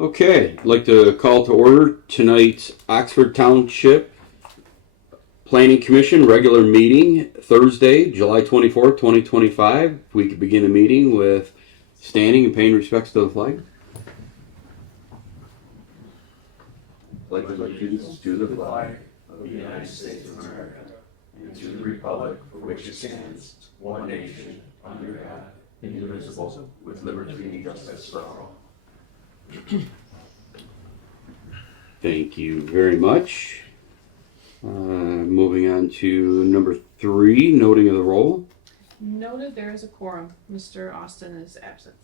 Okay, I'd like to call to order tonight's Oxford Township Planning Commission regular meeting, Thursday, July 24th, 2025. We could begin the meeting with standing and paying respects to the flag. Pledge allegiance to the flag of the United States of America and to the republic for which it stands, one nation, under God, indivisible, with liberty and justice for all. Thank you very much. Moving on to number 3, noting of the roll. Noted there is a quorum. Mr. Austin is absent.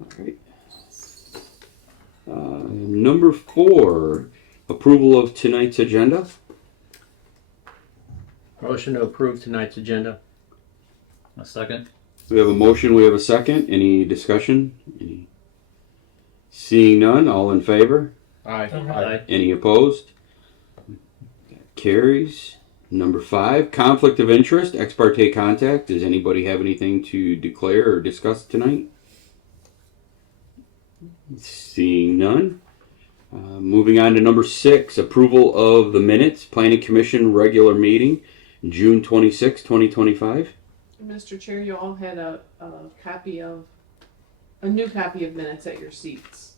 All right. Number 4, approval of tonight's agenda. Motion to approve tonight's agenda. A second. We have a motion, we have a second. Any discussion? Seeing none, all in favor? Aye. Aye. Any opposed? That carries. Number 5, conflict of interest, ex parte contact. Does anybody have anything to declare or discuss tonight? Seeing none. Moving on to number 6, approval of the minutes, Planning Commission regular meeting, June 26, 2025. Mr. Chair, you all had a new copy of minutes at your seats.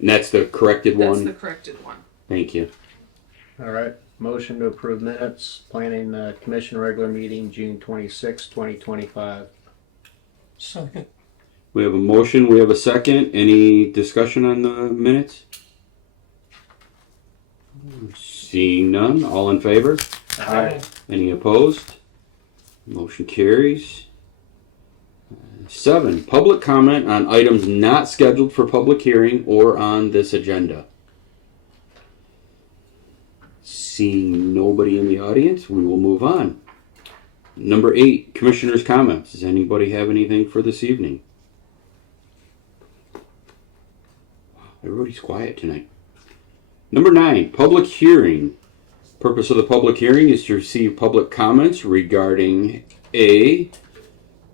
And that's the corrected That's one? the corrected one. Thank you. All right. Motion to approve minutes. Planning Commission regular meeting, June 26, 2025. Second. We have a motion, we have a second. Any discussion on the minutes? Seeing none, all in favor? Aye. Any opposed? Motion carries. 7, public comment on items not scheduled for public hearing or on this agenda. Seeing nobody in the audience, we will move on. Number 8, commissioners' comments. Does anybody have anything for this evening? Everybody's quiet tonight. Number 9, public hearing. Purpose of the public hearing is to receive public comments regarding A,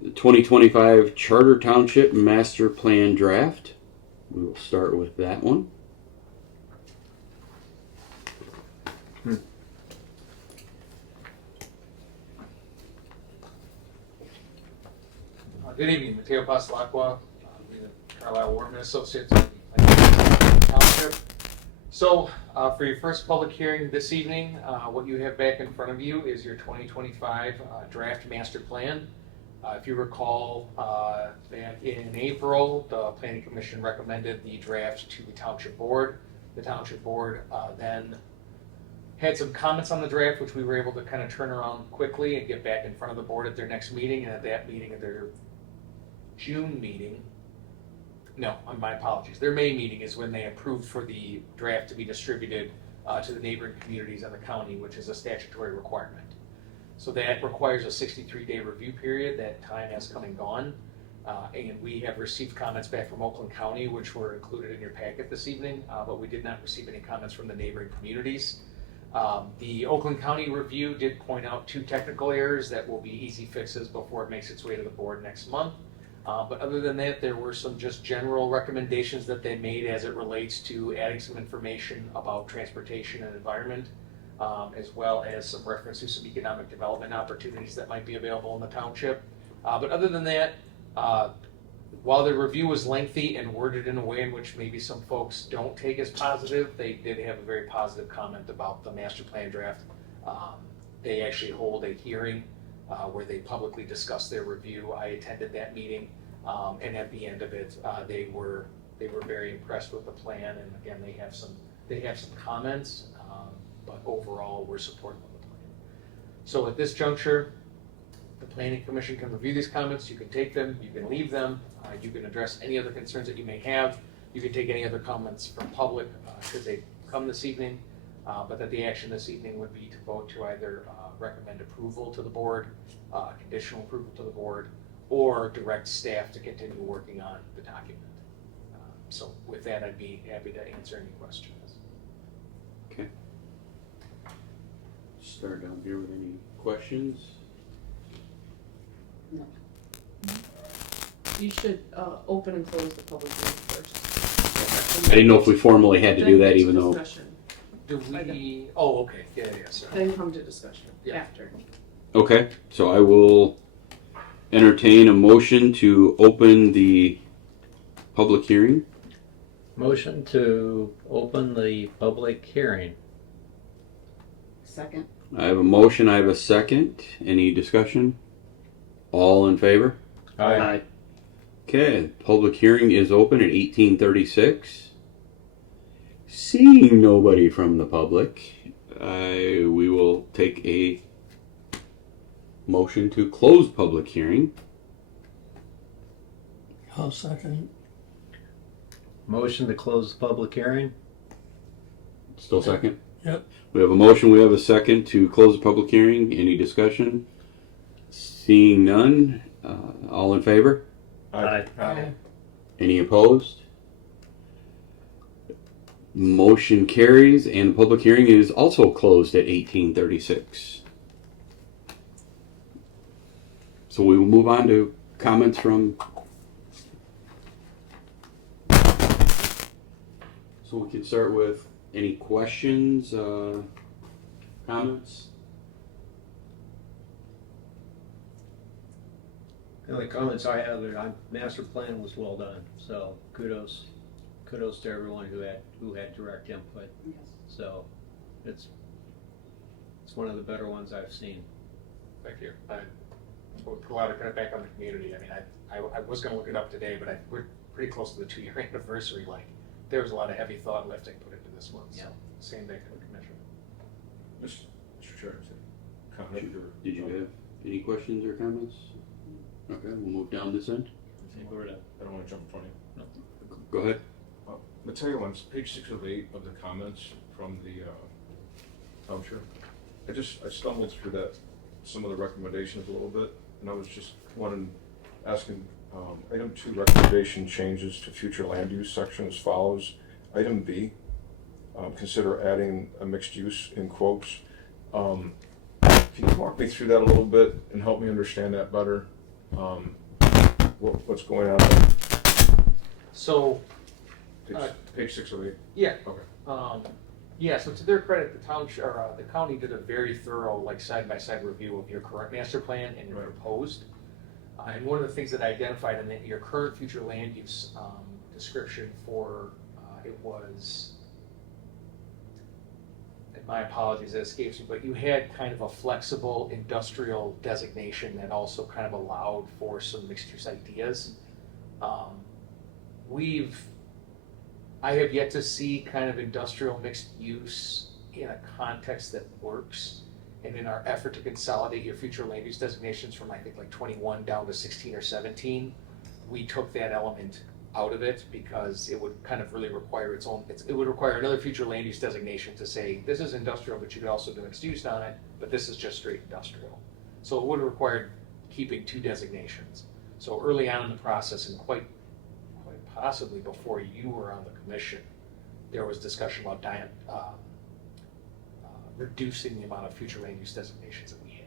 the 2025 Charter Township Master Plan Draft. We will start with that one. Good evening, Mateo Pastelacqua, the Carlisle Warman Associates in Township. So, for your first public hearing this evening, what you have back in front of you is your 2025 draft master plan. If you recall, back in April, the Planning Commission recommended the draft to the Township Board. The Township Board then had some comments on the draft, which we were able to kind of turn around quickly and get back in front of the board at their next meeting, and at that meeting, at their June meeting, no, my apologies, their May meeting is when they approved for the draft to be distributed to the neighboring communities in the county, which is a statutory requirement. So that requires a 63-day review period. That time has come and gone. And we have received comments back from Oakland County, which were included in your packet this evening, but we did not receive any comments from the neighboring communities. The Oakland County review did point out 2 technical errors that will be easy fixes before it makes its way to the board next month. But other than that, there were some just general recommendations that they made as it relates to adding some information about transportation and environment, as well as some reference to some economic development opportunities that might be available in the township. But other than that, while the review was lengthy and worded in a way in which maybe some folks don't take as positive, they did have a very positive comment about the master plan draft. They actually hold a hearing where they publicly discussed their review. I attended that meeting, and at the end of it, they were very impressed with the plan. And again, they have some comments, but overall, we're supportive of the plan. So at this juncture, the Planning Commission can review these comments. You can take them, you can leave them, you can address any other concerns that you may have. You can take any other comments from public should they come this evening. But that the action this evening would be to vote to either recommend approval to the board, conditional approval to the board, or direct staff to continue working on the document. So with that, I'd be happy to answer any questions. Okay. Start down here with any questions? No. You should, open and close the public hearing first. I didn't know if we formally had to do Then that, get to even though. discussion, Do we, oh, okay, yeah, sorry. then come to discussion Yeah. after. Okay, so I will entertain a motion to open the public hearing. Motion to open the public hearing. Second. I have a motion, I have a second. Any discussion? All in favor? Aye. Okay, public hearing is open at 18:36. Seeing nobody from the public, we will take a motion to close public hearing. I'll second. Motion to close the public hearing. Still second? Yep. We have a motion, we have a second to close the public hearing. Any discussion? Seeing none, all in favor? Aye. Aye. Any opposed? Motion carries and the public hearing is also closed at 18:36. So we will move on to comments from. So we can start with any questions, comments? The only comments I have are, master plan was well done, so kudos to everyone who had direct input. Yes. So it's one of the better ones I've seen. Thank you. We'll put a lot of credit back on the community. I mean, I was gonna look it up today, but we're pretty close to the 2-year anniversary. Like, there was a lot of heavy thought lifting put into this one, so same thing for the commission. Mr. Chair, comment or? Did you have any questions or comments? Okay, we'll move down this end. I don't want to jump in front of you. Go ahead. Material on page 6 of 8 of the comments from the township. I stumbled through some of the recommendations a little bit, and I was just asking, item 2 recommendation changes to future land use section as follows. Item B, consider adding a mixed use in quotes. Can you walk me through that a little bit and help me understand that better? What's going on there? So, Page 6 of 8. yeah. Okay. Yeah, so to their credit, the township, or the county did a very thorough, like, side-by-side review of your current master plan and your Right. proposed. And one of the things that I identified in your current future land use description for, it was, and my apologies, it escapes me, but you had kind of a flexible industrial designation that also kind of allowed for some mixed-use ideas. I have yet to see kind of industrial mixed use in a context that works. And in our effort to consolidate your future land use designations from, I think, like 21 down to 16 or 17, we took that element out of it because it would kind of really require it would require another future land use designation to say, this is industrial, but you could also do mixed use on it, but this is just straight industrial. So it would have required keeping 2 designations. So early on in the process, and quite possibly before you were on the commission, there was discussion about reducing the amount of future land use designations that we had.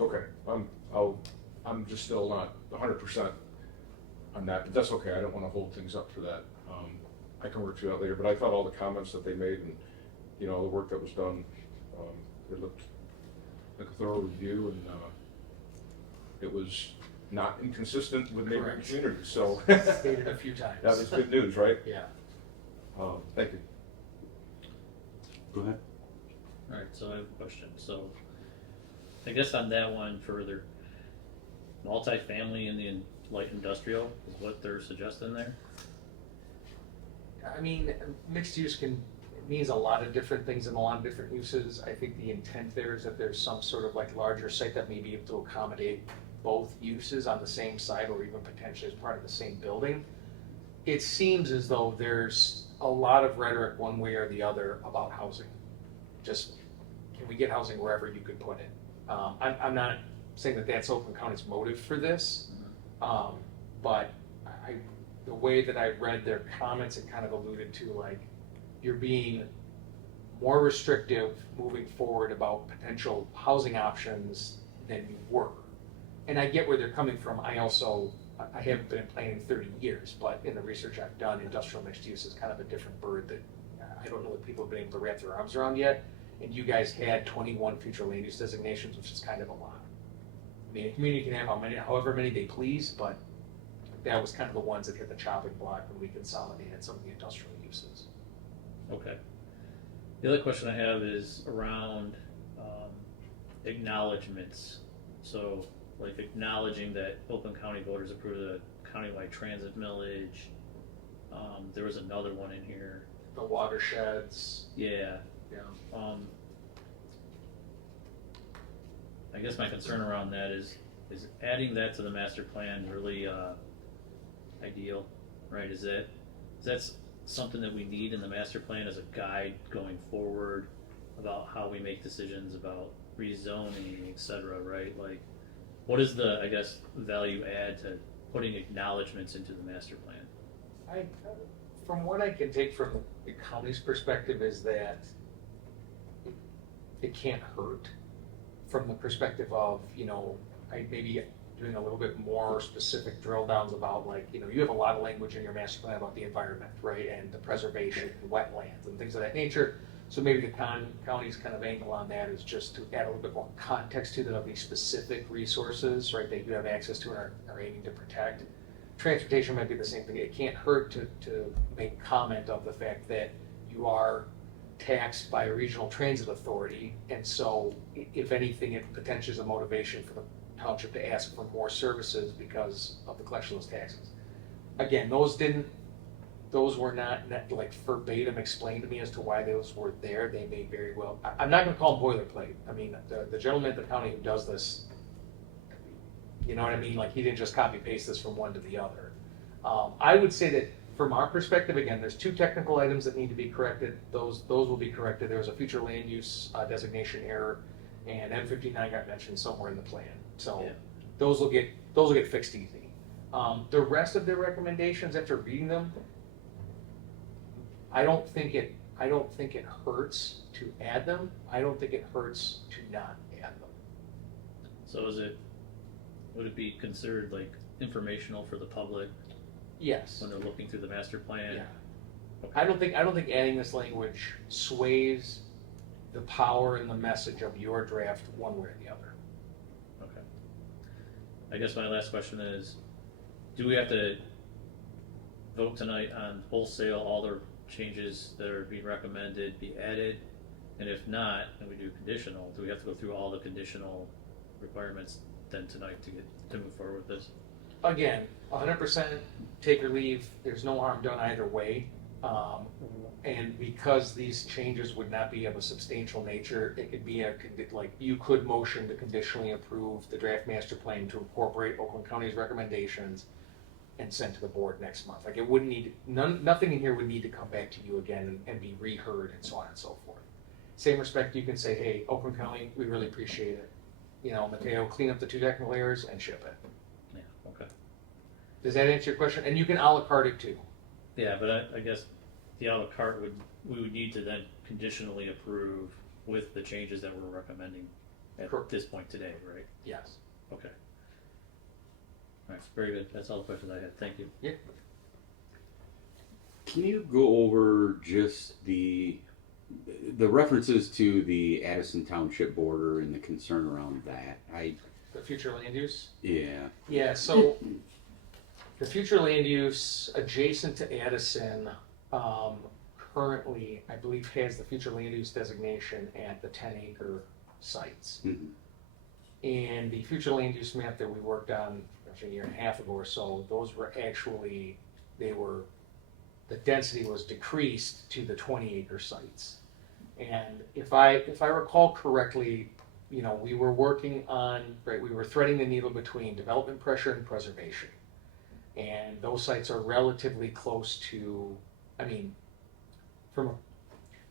Okay, I'm just still not 100% on that, but that's okay. I don't want to hold things up for that. I can work through that later, but I thought all the comments that they made and, the work that was done, it looked like a thorough review, and it was not inconsistent with neighboring Correct. communities, so Stated a few times. that was good news, right? Yeah. Thank you. Go ahead. Alright, so I have a question. So, I guess on that one further, multifamily in the light industrial is what they're suggesting there? I mean, mixed use means a lot of different things and a lot of different uses. I think the intent there is that there's some sort of like larger site that may be able to accommodate both uses on the same site or even potentially as part of the same building. It seems as though there's a lot of rhetoric one way or the other about housing. Just, can we get housing wherever you could put it? I'm not saying that that's Oakland County's motive for this, but the way that I read their comments, it kind of alluded to like, you're being more restrictive moving forward about potential housing options than you were. And I get where they're coming from. I haven't been in planning 30 years, but in the research I've done, industrial mixed use is kind of a different bird that I don't know that people have been able to wrap their arms around yet. And you guys had 21 future land use designations, which is kind of a lot. I mean, a community can have however many they please, but that was kind of the ones that hit the chopping block when we consolidated some of the industrial uses. Okay. The other question I have is around acknowledgements. So, like acknowledging that Oakland County voters approved the countywide transit millage. There was another one in here. The watersheds. Yeah. Yeah. I guess my concern around that is adding that to the master plan really ideal, right? Is that something that we need in the master plan as a guide going forward about how we make decisions about rezoning, et cetera, right? Like, what is the, I guess, value add to putting acknowledgements into the master plan? From what I can take from the county's perspective is that it can't hurt. From the perspective of, maybe doing a little bit more specific drill downs about like, you have a lot of language in your master plan about the environment, right? And the preservation and wetlands and things of that nature. So maybe the county's kind of angle on that is just to add a little bit more context to that of these specific resources, right, that you have access to and are aiming to protect. Transportation might be the same thing. It can't hurt to make comment of the fact that you are taxed by a regional transit authority, and so if anything, it potentially is a motivation for the township to ask for more services because of the collection of those taxes. Again, those were not like verbatim explained to me as to why those were there. They may very well, I'm not gonna call them boilerplate. I mean, the gentleman at the county who does this, you know what I mean? Like, he didn't just copy paste this from one to the other. I would say that from our perspective, again, there's two technical items that need to be corrected. Those will be corrected. There was a future land use designation error, and M59 got mentioned somewhere in the plan. So Yeah. those will get fixed easy. The rest of their recommendations, after reading them, I don't think it hurts to add them. I don't think it hurts to not add them. So would it be considered like informational for the public Yes. when they're looking through the master plan? Yeah. Okay. I don't think adding this language sways the power and the message of your draft one way or the other. Okay. I guess my last question is, do we have to vote tonight on wholesale all the changes that are being recommended be added? And if not, and we do conditional, do we have to go through all the conditional requirements then tonight to move forward with this? Again, 100% take or leave. There's no harm done either way. And because these changes would not be of a substantial nature, it could be you could motion to conditionally approve the draft master plan to incorporate Oakland County's recommendations and send to the board next month. Like, it wouldn't need, nothing in here would need to come back to you again and be reheard and so on and so forth. Same respect, you can say, hey, Oakland County, we really appreciate it. Mateo, clean up the two technical errors and ship it. Yeah, okay. Does that answer your question? And you can a la carte it too. Yeah, but I guess the a la carte we would need to then conditionally approve with the changes that we're recommending at Correct. this point today, right? Yes. Okay. All right, very good. That's all the questions I had. Thank you. Yeah. Can you go over just the references to the Addison Township border and the concern around that? The future land use? Yeah. Yeah, so the future land use adjacent to Addison currently, I believe, has the future land use designation at the 10-acre sites. Mhm. And the future land use map that we worked on a year and a half ago or so, those were actually, the density was decreased to the 20-acre sites. And if I recall correctly, we were working on, right, we were threading the needle between development pressure and preservation. And those sites are relatively close to,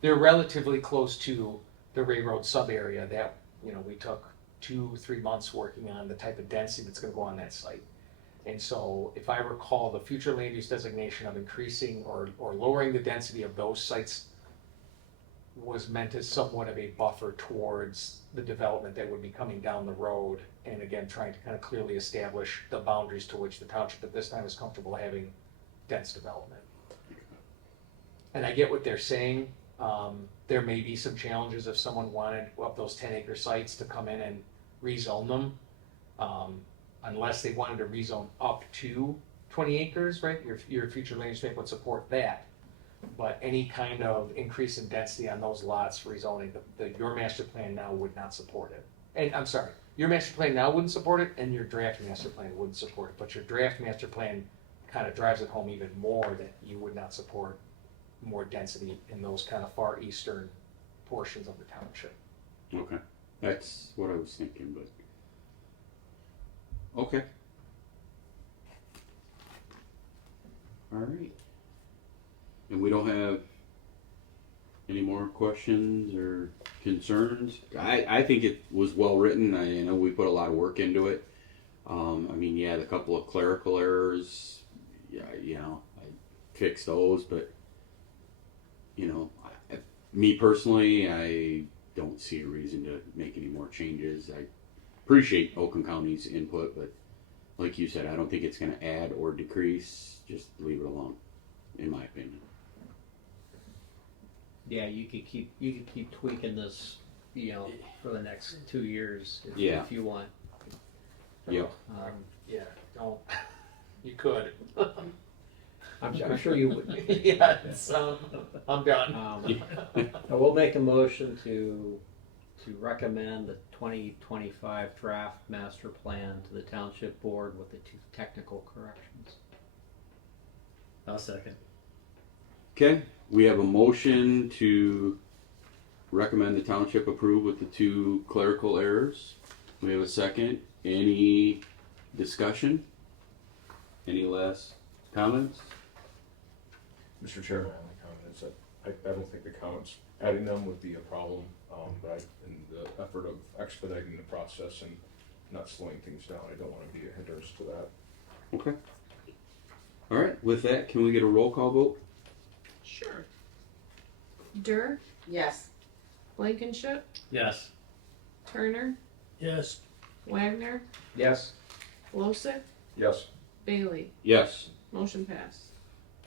they're relatively close to the railroad sub area that, we took 2-3 months working on the type of density that's gonna go on that site. And so if I recall, the future land use designation of increasing or lowering the density of those sites was meant as somewhat of a buffer towards the development that would be coming down the road. And again, trying to kind of clearly establish the boundaries to which the township at this time is comfortable having dense development. And I get what they're saying. There may be some challenges if someone wanted of those 10-acre sites to come in and rezone them. Unless they wanted to rezone up to 20 acres, right? Your future land use map would support that. But any kind of increase in density on those lots rezoning, your master plan now would not support it. And I'm sorry, your master plan now wouldn't support it, and your draft master plan wouldn't support it. But your draft master plan kind of drives it home even more that you would not support more density in those kind of far eastern portions of the township. Okay, that's what I was thinking, but. Okay. All right. And we don't have any more questions or concerns? I think it was well written. I know we put a lot of work into it. I mean, yeah, the couple of clerical errors, yeah, you know, I fixed those, but, you know, me personally, I don't see a reason to make any more changes. I appreciate Oakland County's input, but like you said, I don't think it's going to add or decrease. Just leave it alone, in my opinion. Yeah, you could keep tweaking this, you know, for the next 2 years if, Yeah. if you want. Yep. Yeah, don't. You could. I'm sure you would. Yeah, I'm done. I will make a motion to recommend the 2025 draft master plan to the township board with the 2 technical corrections. I'll second. Okay, we have a motion to recommend the township approve with the 2 clerical errors. We have a second. Any discussion? Any last comments? Mr. Chairman, my comment is that I don't think the comments, adding them would be a problem, but in the effort of expediting the process and not slowing things down, I don't want to be a hindrance to that. Okay. All right, with that, can we get a roll call vote? Sure. Durr, Yes. Blankenship, Yes. Turner, Yes. Wagner, Yes. Losick, Yes. Bailey. Yes. Motion passed.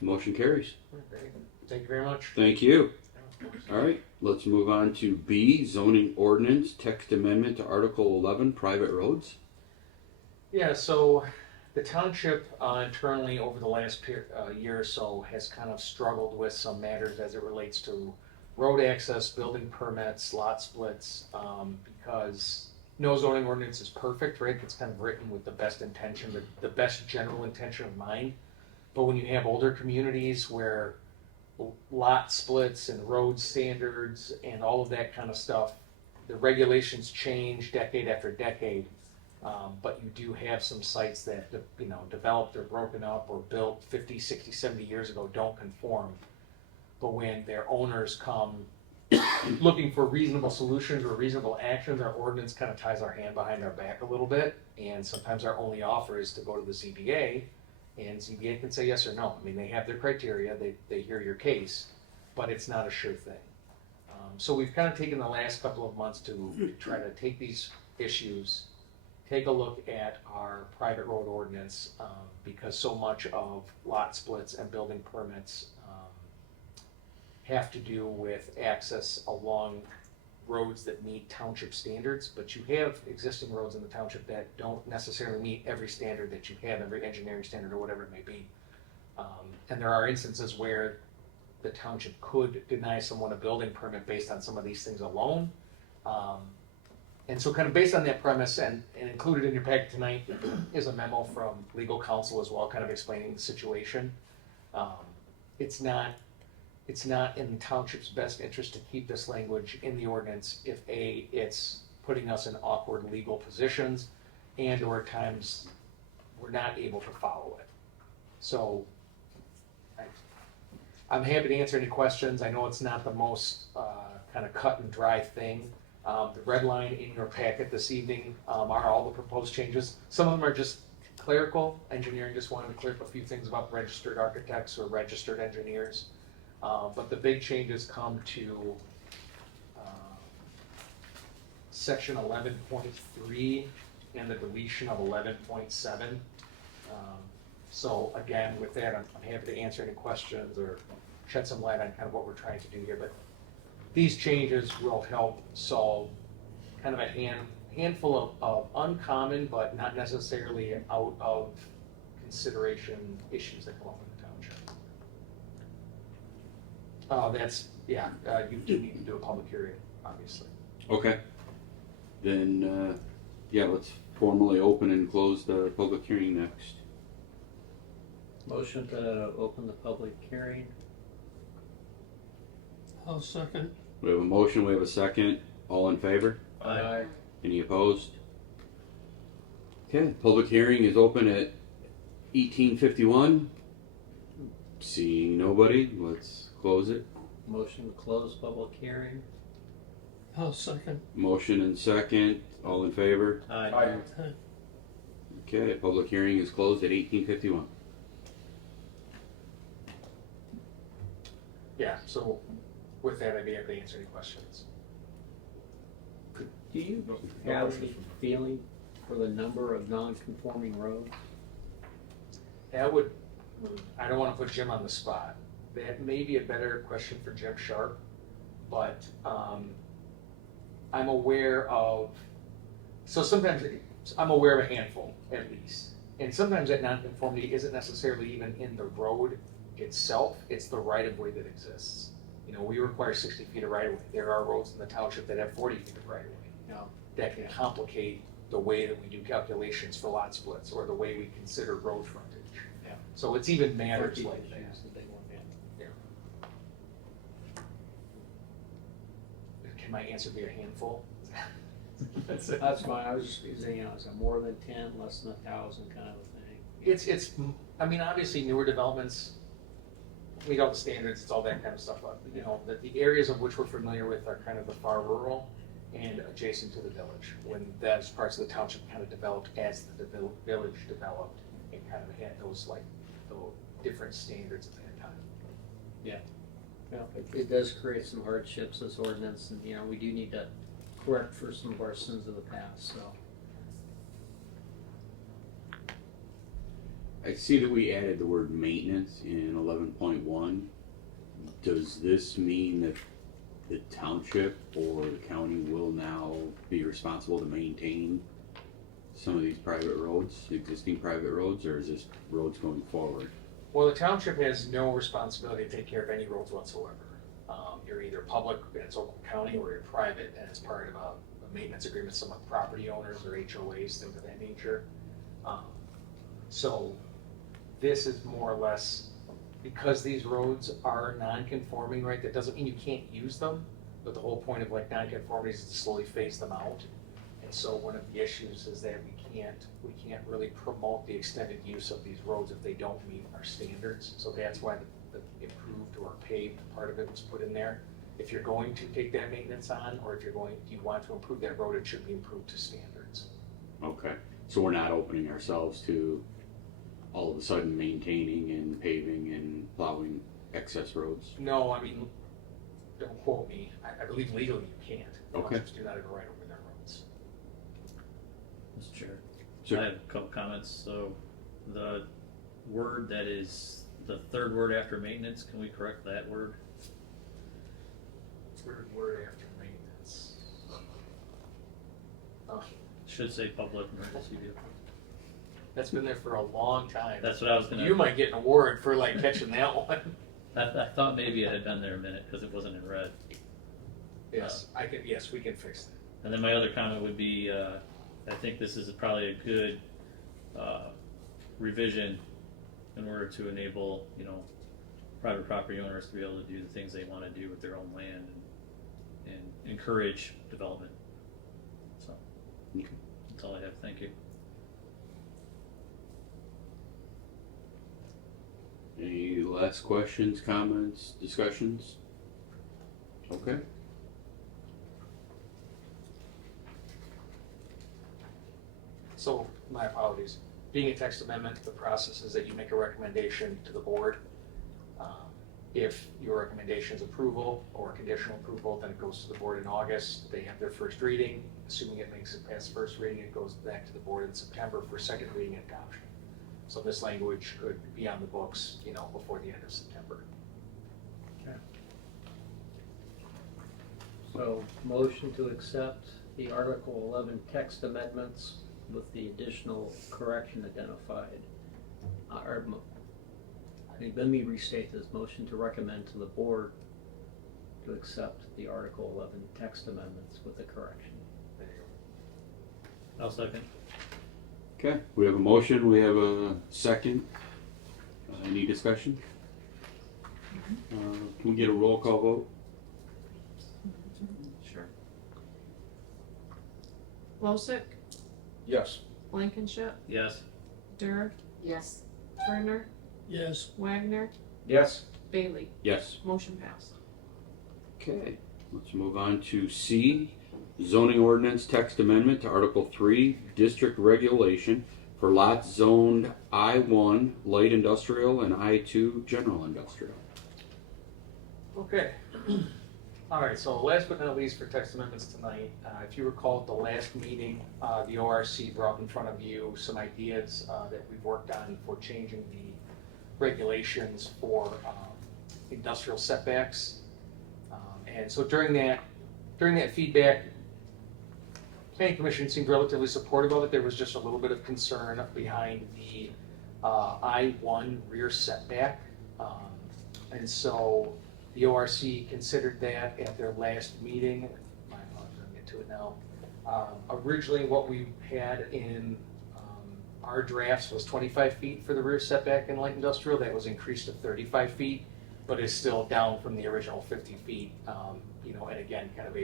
Motion carries. Thank you very much. Thank you. All right, let's move on to B, zoning ordinance, text amendment to Article 11, private roads. Yeah, so the township internally over the last year or so has kind of struggled with some matters as it relates to road access, building permits, lot splits, because no zoning ordinance is perfect, right? It's kind of written with the best intention, the best general intention of mind. But when you have older communities where lot splits and road standards and all of that kind of stuff, the regulations change decade after decade. But you do have some sites that, you know, developed or broken up or built 50, 60, 70 years ago don't conform. But when their owners come looking for reasonable solutions or reasonable actions, our ordinance kind of ties our hand behind our back a little bit. And sometimes our only offer is to go to the ZBA, and ZBA can say yes or no. I mean, they have their criteria, they hear your case, but it's not a sure thing. So we've kind of taken the last couple of months to try to take these issues, take a look at our private road ordinance, because so much of lot splits and building permits have to do with access along roads that meet township standards, but you have existing roads in the township that don't necessarily meet every standard that you have, every engineering standard or whatever it may be. And there are instances where the township could deny someone a building permit based on some of these things alone. And so kind of based on that premise, and included in your packet tonight is a memo from legal counsel as well, kind of explaining the situation. It's not in the township's best interest to keep this language in the ordinance if it's putting us in awkward legal positions and or at times we're not able to follow it. So I'm happy to answer any questions. I know it's not the most kind of cut and dry thing. The red line in your packet this evening are all the proposed changes. Some of them are just clerical, engineering just wanted to clear up a few things about registered architects or registered engineers. But the big changes come to section 11.3 and the deletion of 11.7. So again, with that, I'm happy to answer any questions or shed some light on kind of what we're trying to do here. But these changes will help solve kind of a handful of uncommon but not necessarily out of consideration issues that come up in the township. You do need to do a public hearing, obviously. Okay. Then, let's formally open and close the public hearing next. Motion to open the public hearing. I'll second. We have a motion, we have a second. All in favor? Aye. Any opposed? Okay, public hearing is open at 18:51. Seeing nobody, let's close it. Motion to close public hearing. I'll second. Motion and second. All in favor? Aye. Okay, public hearing is closed at 18:51. Yeah, so with that, I'd be happy to answer any questions. Do you have any feeling for the number of non-conforming roads? That would, I don't want to put Jim on the spot. That may be a better question for Jim Sharp, but I'm aware of, so sometimes I'm aware of a handful at least. And sometimes that nonconformity isn't necessarily even in the road itself, it's the right of way that exists. You know, we require 60 feet of right of way. There are roads in the township that have 40 feet of right of way. Now, that can complicate the way that we do calculations for lot splits or the way we consider road frontage. Yeah. So it's even matters like that. Can my answer be a handful? That's fine, I was just saying, is it more than 10, less than 1,000 kind of a thing? It's, I mean, obviously newer developments, meet all the standards, it's all that kind of stuff, but, you know, the areas of which we're familiar with are kind of the far rural and adjacent to the village, when those parts of the township kind of developed as the village developed and kind of had those different standards at that time. Yeah, it does create some hardships, this ordinance, and, you know, we do need to correct for some of our sins of the past, so. I see that we added the word maintenance in 11.1. Does this mean that the township or the county will now be responsible to maintain some of these private roads, existing private roads, or is this roads going forward? Well, the township has no responsibility to take care of any roads whatsoever. You're either public and it's Oakland County, or you're private and it's part of a maintenance agreement, some with property owners or HOAs, things of that nature. So this is more or less, because these roads are non-conforming, right, that doesn't mean you can't use them, but the whole point of like non-conformity is to slowly phase them out. And so one of the issues is that we can't really promote the extended use of these roads if they don't meet our standards. So that's why the improved or paved part of it was put in there. If you're going to take that maintenance on, or if you want to improve that road, it should be improved to standards. Okay, so we're not opening ourselves to all of a sudden maintaining and paving and plowing excess roads? No, I mean, don't quote me. I believe legally you can't. Okay. Townships do not have a right over their roads. Mr. Chair. Sure. I have a couple comments. So the word that is the third word after maintenance, can we correct that word? Third word after maintenance. Oh, Should say public emergency vehicle. that's been there for a long time. That's what I was gonna. You might get an award for like catching that one. I thought maybe it had been there a minute because it wasn't in red. Yes, yes, we can fix that. And then my other comment would be, I think this is probably a good revision in order to enable, you know, private property owners to be able to do the things they want to do with their own land and encourage development. So Okay. that's all I have. Thank you. Any last questions, comments, discussions? Okay. So, my apologies. being a text amendment, the process is that you make a recommendation to the board. If your recommendation is approval or conditional approval, then it goes to the board in August. They have their first reading. Assuming it makes it past first reading, it goes back to the board in September for second reading and adoption. So this language could be on the books, before the end of September. So, motion to accept the Article 11 text amendments with the additional correction identified. Let me restate this. Motion to recommend to the board to accept the Article 11 text amendments with the correction. There you go. I'll second. Okay, we have a motion, we have a second. Any discussion? Can we get a roll call vote? Sure. Losick, Yes. Blankenship, Yes. Durr, Yes. Turner, Yes. Wagner, Yes. Bailey. Yes. Motion passed. Okay, let's move on to C, zoning ordinance text amendment to Article 3, district regulation for lots zoned I-1 light industrial and I-2 general industrial. Okay. All right, so last but not least for text amendments tonight, if you recall at the last meeting, the ORC brought in front of you some ideas that we've worked on for changing the regulations for industrial setbacks. And so during that feedback, Planning Commission seemed relatively supportive of it. There was just a little bit of concern behind the I-1 rear setback. And so the ORC considered that at their last meeting. My apologies, I'll get to it now. Originally, what we had in our drafts was 25 feet for the rear setback in light industrial. That was increased to 35 feet, but is still down from the original 50 feet. And again, kind of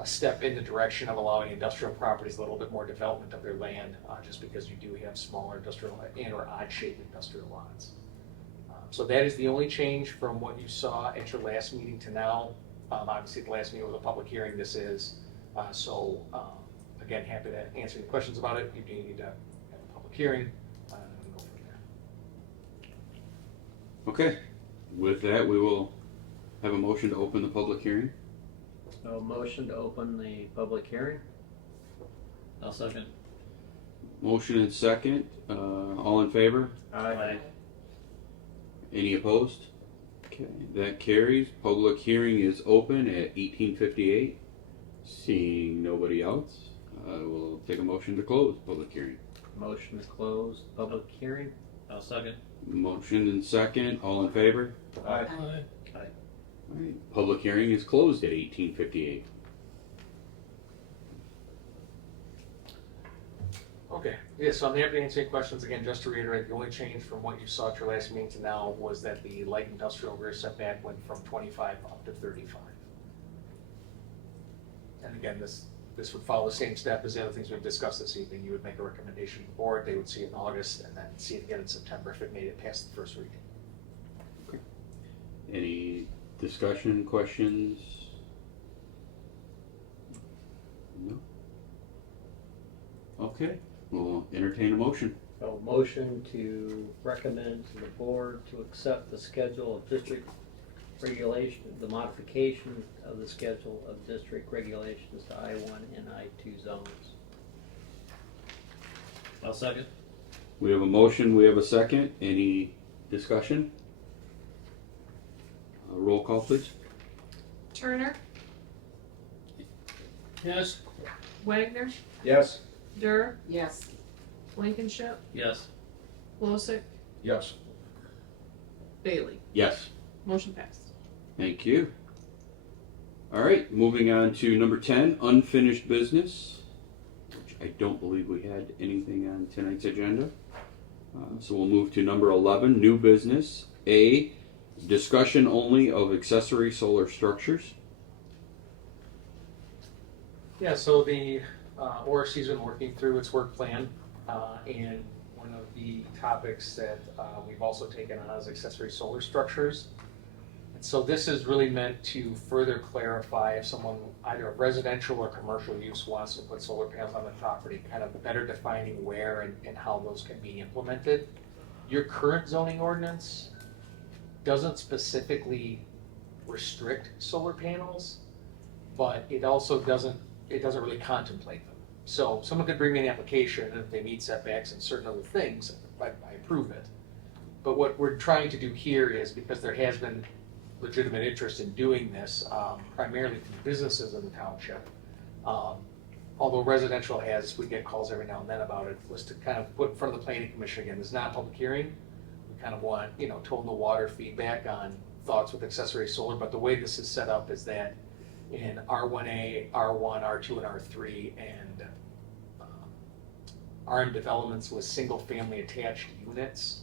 a step in the direction of allowing industrial properties a little bit more development of their land, just because you do have smaller industrial and or odd-shaped industrial lots. So that is the only change from what you saw at your last meeting to now. Obviously, the last meeting was a public hearing. This is again, happy to answer any questions about it. You do need to have a public hearing and go from there. Okay, with that, we will have a motion to open the public hearing. So, motion to open the public hearing. I'll second. Motion and second, all in favor? Aye. Any opposed? Okay, that carries. Public hearing is open at 18:58. Seeing nobody else, we'll take a motion to close public hearing. Motion to close public hearing. I'll second. Motion and second, all in favor? Aye. Aye. All right, public hearing is closed at 18:58. Okay, yeah, so I'm happy to answer any questions. Again, just to reiterate, the only change from what you saw at your last meeting to now was that the light industrial rear setback went from 25 up to 35. And again, this would follow the same step as the other things we've discussed this evening. You would make a recommendation to the board, they would see it in August, and then see it again in September if it made it past the first reading. Any discussion, questions? No? Okay, we'll entertain a motion. So, motion to recommend to the board to accept the schedule of district regulation, the modification of the schedule of district regulations to I-1 and I-2 zones. I'll second. We have a motion, we have a second. Any discussion? Roll call, please. Turner, Yes. Wagner, Yes. Durr, Yes. Blankenship, Yes. Losick, Yes. Bailey. Yes. Motion passed. Thank you. All right, moving on to number 10, unfinished business, which I don't believe we had anything on tonight's agenda. So we'll move to number 11, new business. A, discussion only of accessory solar structures. Yeah, so the ORC's been working through its work plan, and one of the topics that we've also taken on is accessory solar structures. And So this is really meant to further clarify if someone, either a residential or commercial use, wants to put solar panels on the property, kind of better defining where and how those can be implemented. Your current zoning ordinance doesn't specifically restrict solar panels, but it also doesn't really contemplate them. So someone could bring me an application, and if they meet setbacks and certain other things, I approve it. But what we're trying to do here is, because there has been legitimate interest in doing this, primarily from businesses in the township, although residential we get calls every now and then about it, was to kind of put in front of the planning commission again. This is not a public hearing. We kind of want, toe in the water feedback on thoughts with accessory solar, but the way this is set up is that in R1A, R1, R2, and R3, and RM developments with single-family attached units,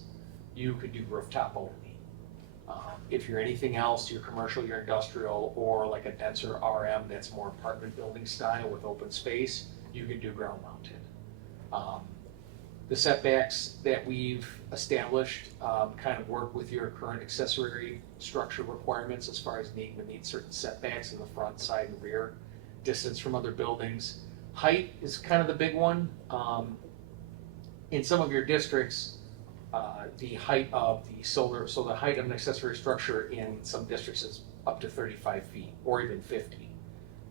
you could do rooftop only. If you're anything else, you're commercial, you're industrial, or like a denser RM that's more apartment building style with open space, you can do ground mounted. The setbacks that we've established kind of work with your current accessory structure requirements as far as needing to meet certain setbacks in the front, side, and rear, distance from other buildings. Height is kind of the big one. In some of your districts, the height of the solar, so the height of an accessory structure in some districts is up to 35 feet or even 50.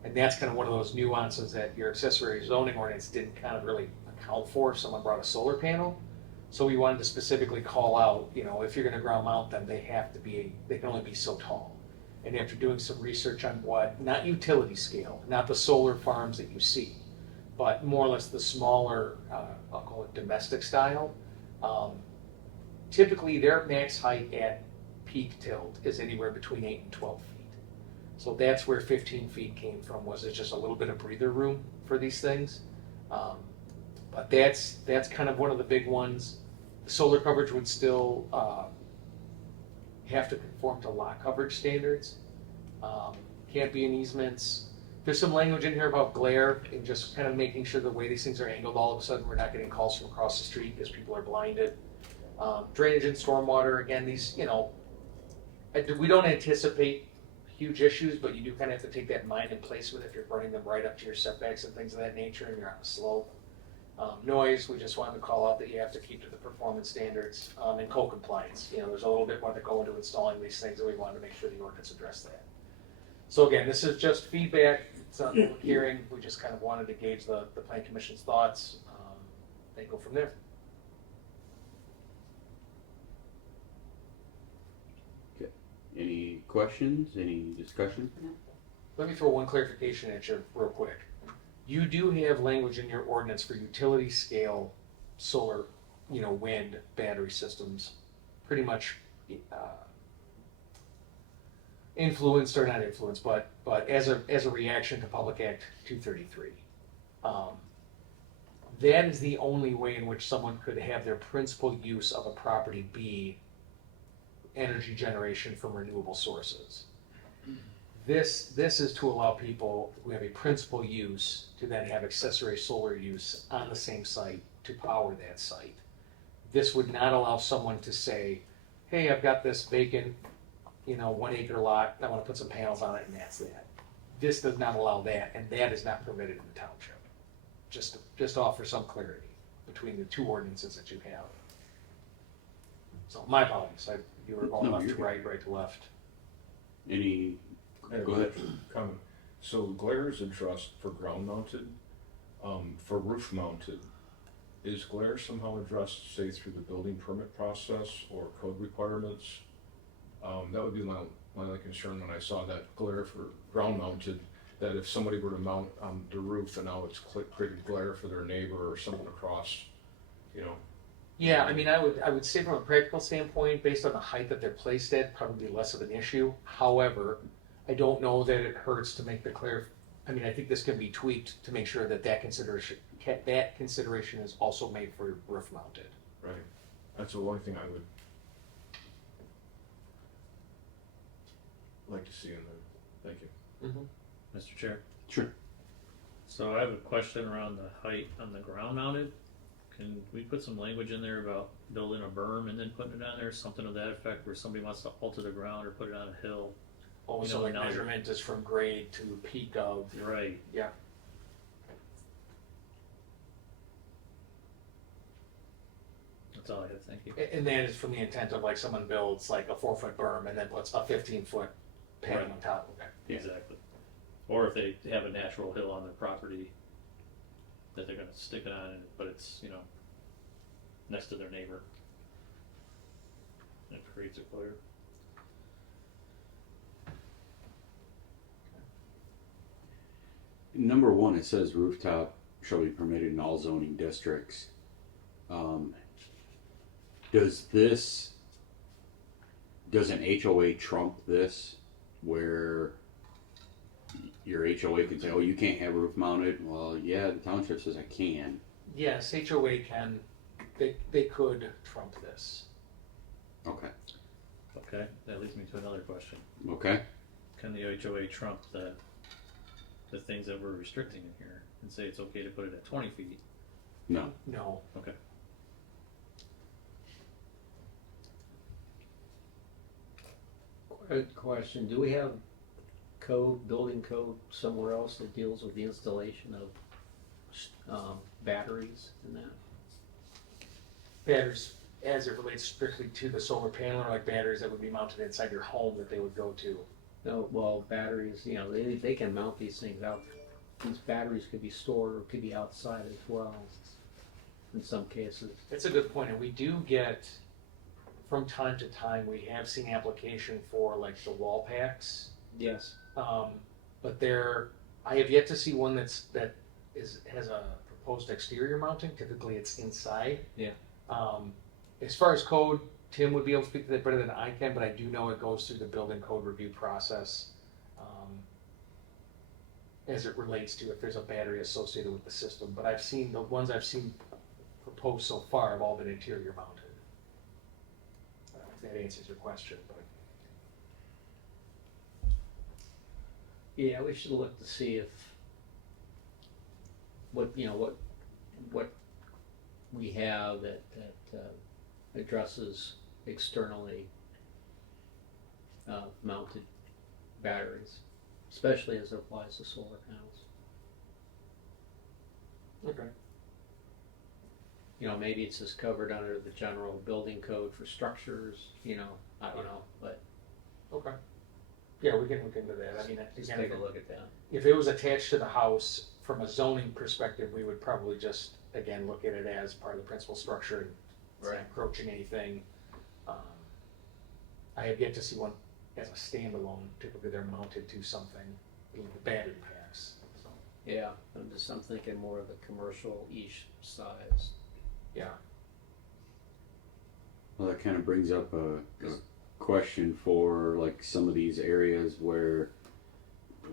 And that's kind of one of those nuances that your accessory zoning ordinance didn't kind of really account for if someone brought a solar panel. So we wanted to specifically call out, if you're gonna ground mount them, they can only be so tall. And after doing some research on not utility scale, not the solar farms that you see, but more or less the smaller, I'll call it domestic style, typically their max height at peak tilt is anywhere between 8 and 12 feet. So that's where 15 feet came from, was it's just a little bit of breather room for these things. But that's kind of one of the big ones. The solar coverage would still have to conform to lot coverage standards. Can't be in easements. There's some language in here about glare and just kind of making sure the way these things are angled, all of a sudden we're not getting calls from across the street because people are blinded. Drainage and stormwater, again, these, we don't anticipate huge issues, but you do kind of have to take that in mind and placement if you're running them right up to your setbacks and things of that nature and you're on a slope. Noise, we just wanted to call out that you have to keep to the performance standards, and code compliance. There's a little bit more to go into installing these things, and we wanted to make sure the ordinance addressed that. So again, this is just feedback. It's not a public hearing. We just kind of wanted to gauge the Plan Commission's thoughts, and go from there. Any questions? Any discussion? Let me throw one clarification at you real quick. You do have language in your ordinance for utility scale solar, wind battery systems, pretty much influenced or not influenced, but as a reaction to Public Act 233. That is the only way in which someone could have their principal use of a property be energy generation from renewable sources. This is to allow people who have a principal use to then have accessory solar use on the same site to power that site. This would not allow someone to say, hey, I've got this vacant, 1 acre lot, and I want to put some panels on it, and that's that. This does not allow that, and that is not permitted in the township. Just to offer some clarity between the two ordinances that you have. So my apologies, you were going left to right, right to left. Any? Go ahead. Comment. So glare is addressed for ground mounted. For roof mounted, is glare somehow addressed, say, through the building permit process or code requirements? That would be my only concern when I saw that glare for ground mounted, that if somebody were to mount on the roof and now it's creating glare for their neighbor or someone across, Yeah, I would say from a practical standpoint, based on the height that they're placed at, probably less of an issue. However, I don't know that it hurts to make the clear. I think this can be tweaked to make sure that consideration is also made for roof mounted. right? That's the only thing I would like to see in there. Thank you. Mm-hmm. Mr. Chair. Sure. So I have a question around the height on the ground mounted. Can we put some language in there about building a berm and then putting it on there, something of that effect, where somebody wants to alter the ground or put it on a hill? Oh, You so know, like now you're- measurement is from grade to peak of, Right. yeah. That's all I have, thank you. And that is from the intent of like someone builds like a 4-foot berm and then puts a 15-foot pad Right. on top of it. Yeah. Exactly. Or if they have a natural hill on their property that they're gonna stick it on, but it's, next to their neighbor. And it creates a glare. Number 1, it says rooftop shall be permitted in all zoning districts. Does an HOA trump this, where your HOA could say, oh, you can't have roof mounted? Well, yeah, the township says I can. Yes, HOA can, they could trump this. Okay. Okay, that leads me to another question. Okay. Can the HOA trump the things that we're restricting in here and say it's okay to put it at 20 feet? No. No. Okay. Question, do we have building code somewhere else that deals with the installation of batteries and that? Batteries, as it relates strictly to the solar panel, or like batteries that would be mounted inside your home that they would go to. No, well, batteries, they can mount these things out. These batteries could be stored or could be outside as well, in some cases. That's a good point, and we do get, from time to time, we have seen application for like the wall packs. Yes. But I have yet to see one that has a proposed exterior mounting. Typically, it's inside. Yeah. As far as code, Tim would be able to speak to that better than I can, but I do know it goes through the building code review process as it relates to if there's a battery associated with the system. But the ones I've seen proposed so far have all been interior mounted. If that answers your question, but. Yeah, we should look to see if what we have that addresses externally mounted batteries, especially as it applies to solar panels. Okay. Maybe it's just covered under the general building code for structures. I don't know, but Okay. Yeah, we can look into that. I mean, just again, take a look at that. if it was attached to the house, from a zoning perspective, we would probably just, again, look at it as part of the principal structure and it's not Right. encroaching anything. I have yet to see one as a standalone. Typically, they're mounted to something, the battery packs. So, Yeah, I'm thinking more of a commercial-ish size. yeah. Well, that kind of brings up a question for like some of these areas where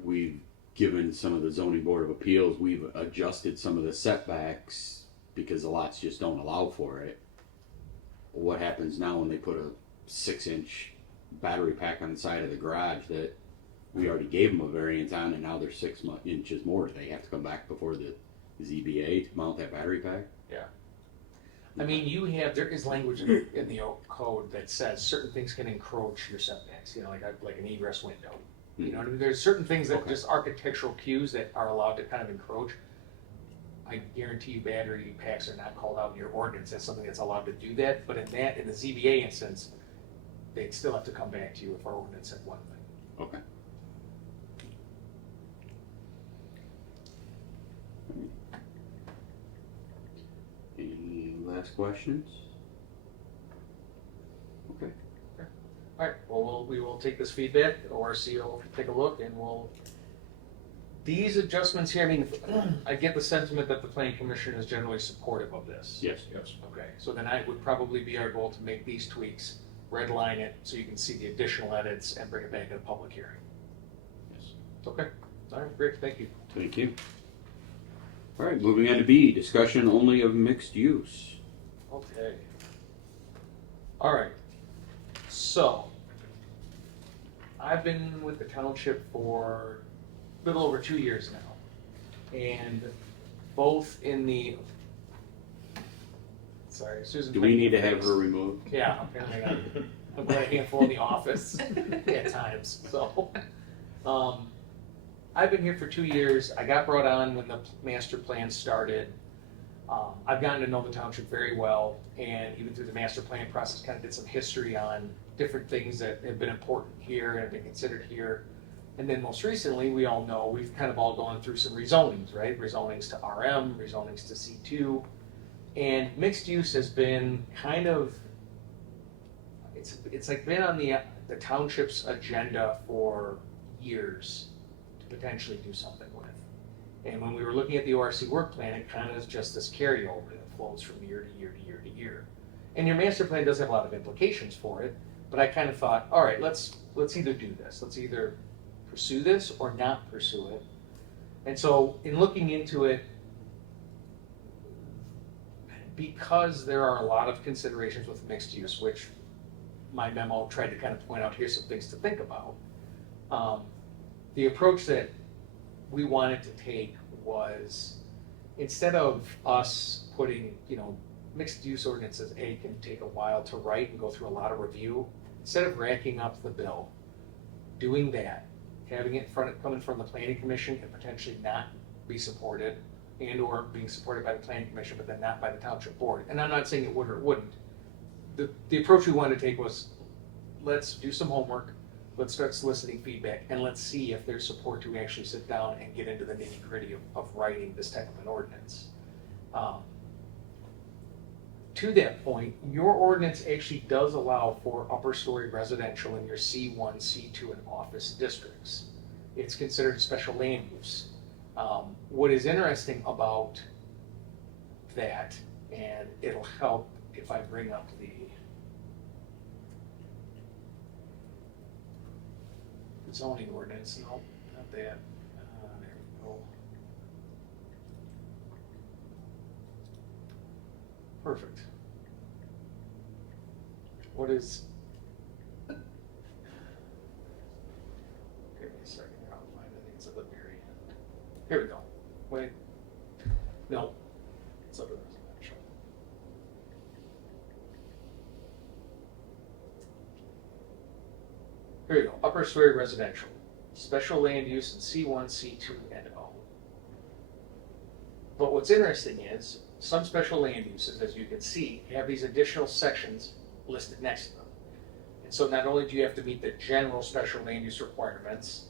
we've given some of the zoning board of appeals, we've adjusted some of the setbacks because the lots just don't allow for it. What happens now when they put a 6-inch battery pack on the side of the garage that we already gave them a variance on, and now they're 6 inches more? They have to come back before the ZBA to mount that battery pack? Yeah. I mean, there is language in the code that says certain things can encroach your setbacks, like an egress window. You know what I mean? There's certain things that Okay. just architectural cues that are allowed to kind of encroach. I guarantee you battery packs are not called out in your ordinance as something that's allowed to do that, but in the ZBA instance, they'd still have to come back to you if our ordinance said one thing. Okay. Any last questions? Okay. All right, well, we will take this feedback, ORC will take a look, and these adjustments here, I mean, I get the sentiment that the planning commission is generally supportive of this. Yes. Yes. Okay, so then it would probably be our goal to make these tweaks, redline it, so you can see the additional edits, and bring it back at a public hearing. Yes. Okay, all right, great, thank you. Thank you. All right, moving on to B, discussion only of mixed use. Okay. All right, so, I've been with the township for a little over 2 years now, and both in the, sorry, Susan. Do we need to have her removed? Yeah, apparently I'm quite a handful in the office at times, so. I've been here for 2 years. I got brought on when the master plan started. I've gotten to know the township very well, and even through the master plan process, kind of did some history on different things that have been important here and have been considered here. And then most recently, we all know, we've kind of all gone through some rezonings, right? Rezonings to RM, rezonings to C2. And mixed use has been kind of, it's like been on the township's agenda for years to potentially do something with. And when we were looking at the ORC work plan, it kind of is just this carryover that flows from year to year to year to year. And your master plan does have a lot of implications for it, but I kind of thought, all right, let's either do this. Let's either pursue this or not pursue it. And so in looking into it, because there are a lot of considerations with mixed use, which my memo tried to kind of point out, here's some things to think about. The approach that we wanted to take was, instead of us putting, mixed use ordinances, can take a while to write and go through a lot of review, instead of racking up the bill, doing that, having it coming from the planning commission and potentially not be supported, and or being supported by the planning commission, but then not by the township board. And I'm not saying it would or it wouldn't. The approach we wanted to take was, let's do some homework, let's start soliciting feedback, and let's see if there's support to actually sit down and get into the nitty gritty of writing this type of an ordinance. To that point, your ordinance actually does allow for upper story residential in your C1, C2, and office districts. It's considered special land use. What is interesting about that, and it'll help if I bring up the zoning ordinance. No, not that. There we go. Perfect. What is? Give me a second. I'll find it. It's at the very end. Here we go. Wait. No. It's up in residential. Here we go. Upper story residential. Special land use in C1, C2, and O. But what's interesting is some special land uses, as you can see, have these additional sections listed next to them. And so not only do you have to meet the general special land use requirements,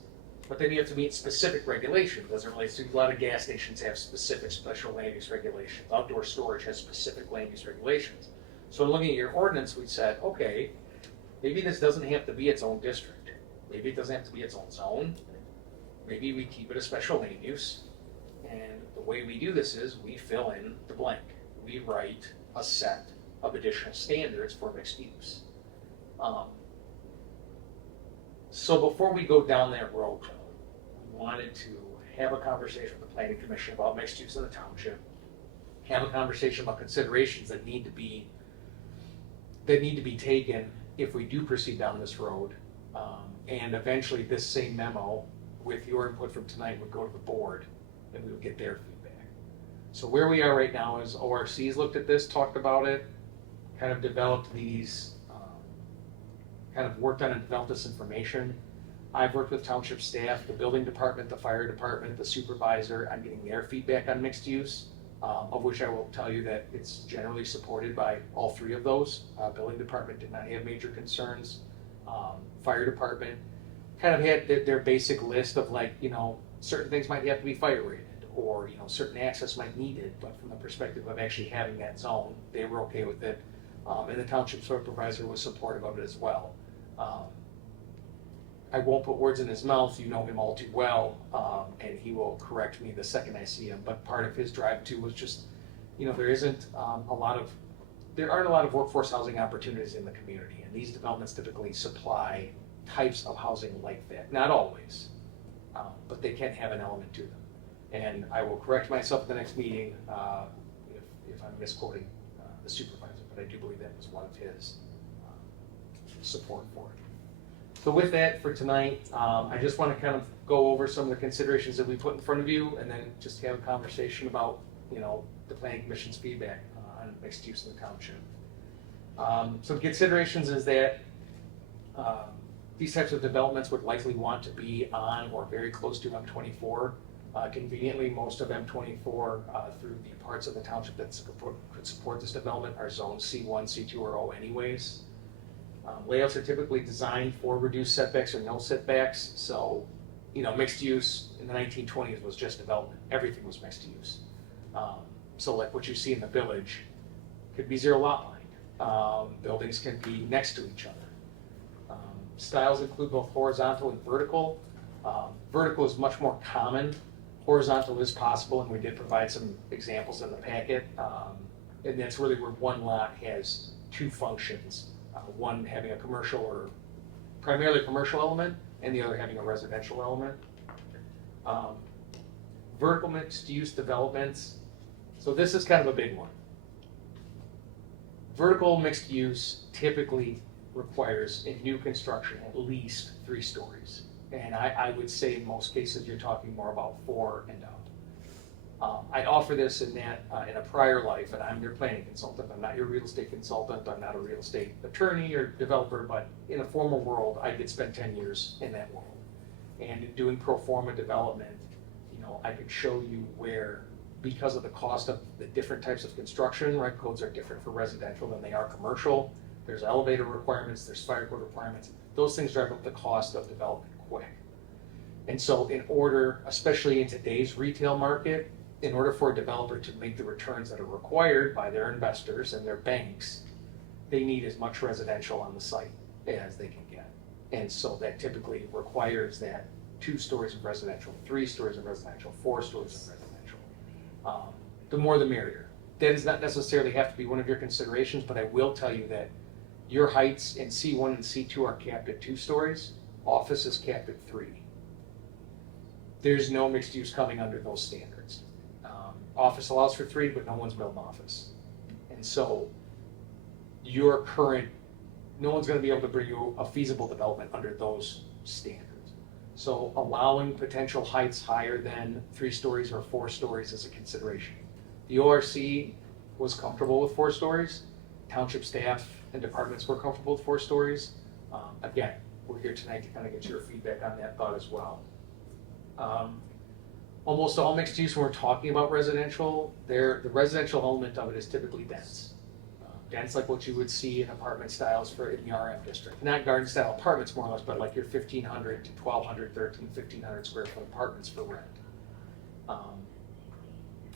but then you have to meet specific regulations as it relates to, a lot of gas stations have specific special land use regulations. Outdoor storage has specific land use regulations. So in looking at your ordinance, we said, okay, maybe this doesn't have to be its own district. Maybe it doesn't have to be its own zone. Maybe we keep it a special land use. And the way we do this is we fill in the blank. We write a set of additional standards for mixed use. So before we go down that road, we wanted to have a conversation with the planning commission about mixed use in the township, have a conversation about considerations that need to be taken if we do proceed down this road. And eventually this same memo with your input from tonight would go to the board and we would get their feedback. So where we are right now is ORC's looked at this, talked about it, kind of developed these, kind of worked on and developed this information. I've worked with township staff, the building department, the fire department, the supervisor. I'm getting their feedback on mixed use, of which I will tell you that it's generally supported by all three of those. Building department did not have major concerns. Fire department kind of had their basic list of, like, certain things might have to be fire rated, or certain access might need it, but from the perspective of actually having that zone, they were okay with it. And the township supervisor was supportive of it as well. I won't put words in his mouth, you know him all too well, and he will correct me the second I see him, but part of his drive too was just, there aren't a lot of workforce housing opportunities in the community, and these developments typically supply types of housing like that. Not always, but they can have an element to them. And I will correct myself at the next meeting if I'm misquoting the supervisor, but I do believe that was one of his support for it. So with that for tonight, I just want to kind of go over some of the considerations that we put in front of you, and then just have a conversation about, the planning commission's feedback on mixed use in the township. Some considerations is that These types of developments would likely want to be on or very close to M24. Conveniently, most of M24 through the parts of the township that could support this development are zones C1, C2, or O anyways. Layouts are typically designed for reduced setbacks or no setbacks, so mixed use in the 1920s was just development. Everything was mixed use. So like what you see in the village could be zero lot line. Buildings can be next to each other. Styles include both horizontal and vertical. Vertical is much more common. Horizontal is possible, and we did provide some examples in the packet. And that's really where one lot has two functions. One having a commercial or primarily commercial element, and the other having a residential element. Vertical mixed use developments. So this is kind of a big one. Vertical mixed use typically requires in new construction at least 3 stories. And I would say in most cases you're talking more about 4 and up. I offer this in that in a prior life, and I'm your planning consultant. I'm not your real estate consultant. I'm not a real estate attorney or developer, but in a former world, I did spend 10 years in that world. And in doing pro forma development, I could show you where, because of the cost of the different types of construction, right? Codes are different for residential than they are commercial. There's elevator requirements, there's fire code requirements. Those things drive up the cost of development quick. And so in order, especially in today's retail market, in order for a developer to make the returns that are required by their investors and their banks, they need as much residential on the site as they can get. And so that typically requires that 2 stories of residential, 3 stories of residential, 4 stories of residential. The more the merrier. That does not necessarily have to be one of your considerations, but I will tell you that your heights in C1 and C2 are capped at 2 stories. Office is capped at 3. There's no mixed use coming under those standards. Office allows for 3, but no one's building office. And so no one's going to be able to bring you a feasible development under those standards. So allowing potential heights higher than 3 stories or 4 stories is a consideration. The ORC was comfortable with 4 stories. Township staff and departments were comfortable with 4 stories. Again, we're here tonight to kind of get your feedback on that thought as well. Almost all mixed use, when we're talking about residential, the residential element of it is typically dense. Dense like what you would see in apartment styles in the RM district. Not garden style apartments more or less, but like your 1,500 to 1,200, 1,500 square foot apartments for rent.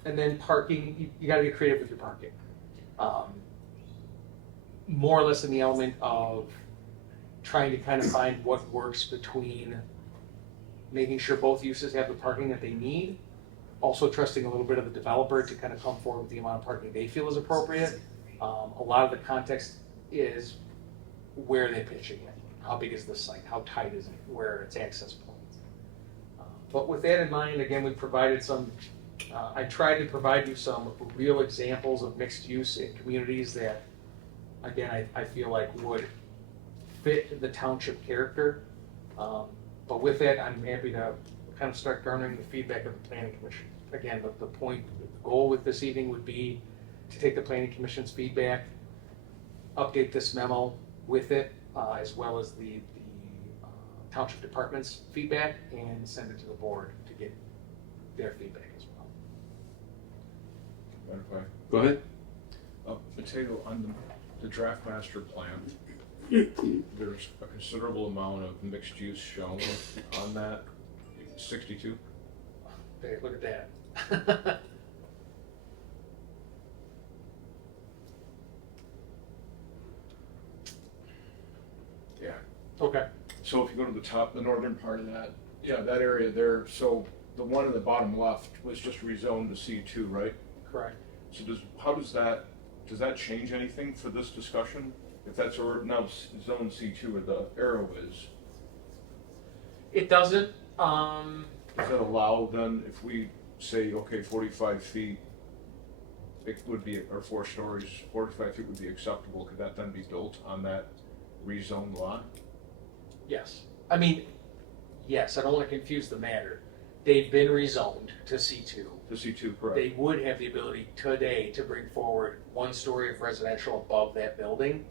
And then parking, you gotta get creative with your parking. More or less in the element of trying to kind of find what works between making sure both uses have the parking that they need, also trusting a little bit of the developer to kind of come forward with the amount of parking they feel is appropriate. A lot of the context is where are they pitching it? How big is the site? How tight is it? Where are its access points? But with that in mind, again, we provided I tried to provide you some real examples of mixed use in communities that, again, I feel like would fit the township character. But with that, I'm happy to kind of start garnering the feedback of the Planning Commission. Again, the goal with this evening would be to take the Planning Commission's feedback, update this memo with it, as well as the Township Department's feedback, and send it to the board to get their feedback as well. Go ahead. Mateo, on the draft master plan, there's a considerable amount of mixed use shown on that, 62. Hey, look at that. Yeah. Okay. So if you go to the top, the northern part of that, yeah, that area there, so the one in the bottom left was just rezoned to C2, right? Correct. So does that change anything for this discussion? If that's now zone C2 where the arrow is, It doesn't. does that allow then, if we say, okay, 45 feet, it would be, or 4 stories, 45 feet would be acceptable, could that then be built on that rezoned lot? Yes. I mean, yes, I don't want to confuse the matter. They've been rezoned to C2. To C2, correct. They would have the ability today to bring forward 1 story of residential above that building.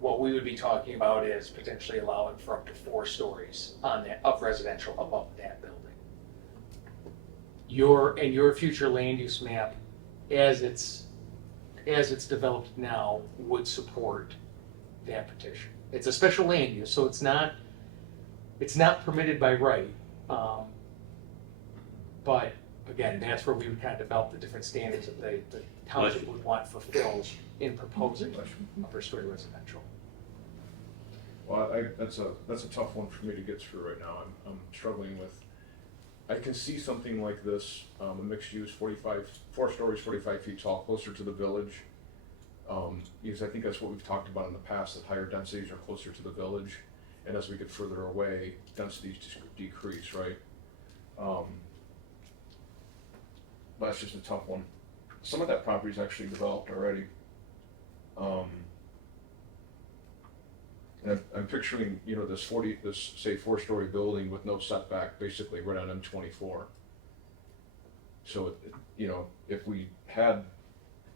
what we would be talking about is potentially allowing for up to 4 stories on that, of residential above that building. Your future land use map, as it's developed now, would support that petition. It's a special land use, so it's not permitted by right. But again, that's where we would kind of develop the different standards that the township would want fulfilled in proposing upper story residential. Well, that's a tough one for me to get through right now. I'm struggling with. I can see something like this, a mixed use, 4 stories, 45 feet tall, closer to the village. Because I think that's what we've talked about in the past, that higher densities are closer to the village, and as we get further away, densities decrease, right? But that's just a tough one. Some of that property is actually developed already. And I'm picturing, this say 4-story building with no setback, basically right on M24. So, if we had,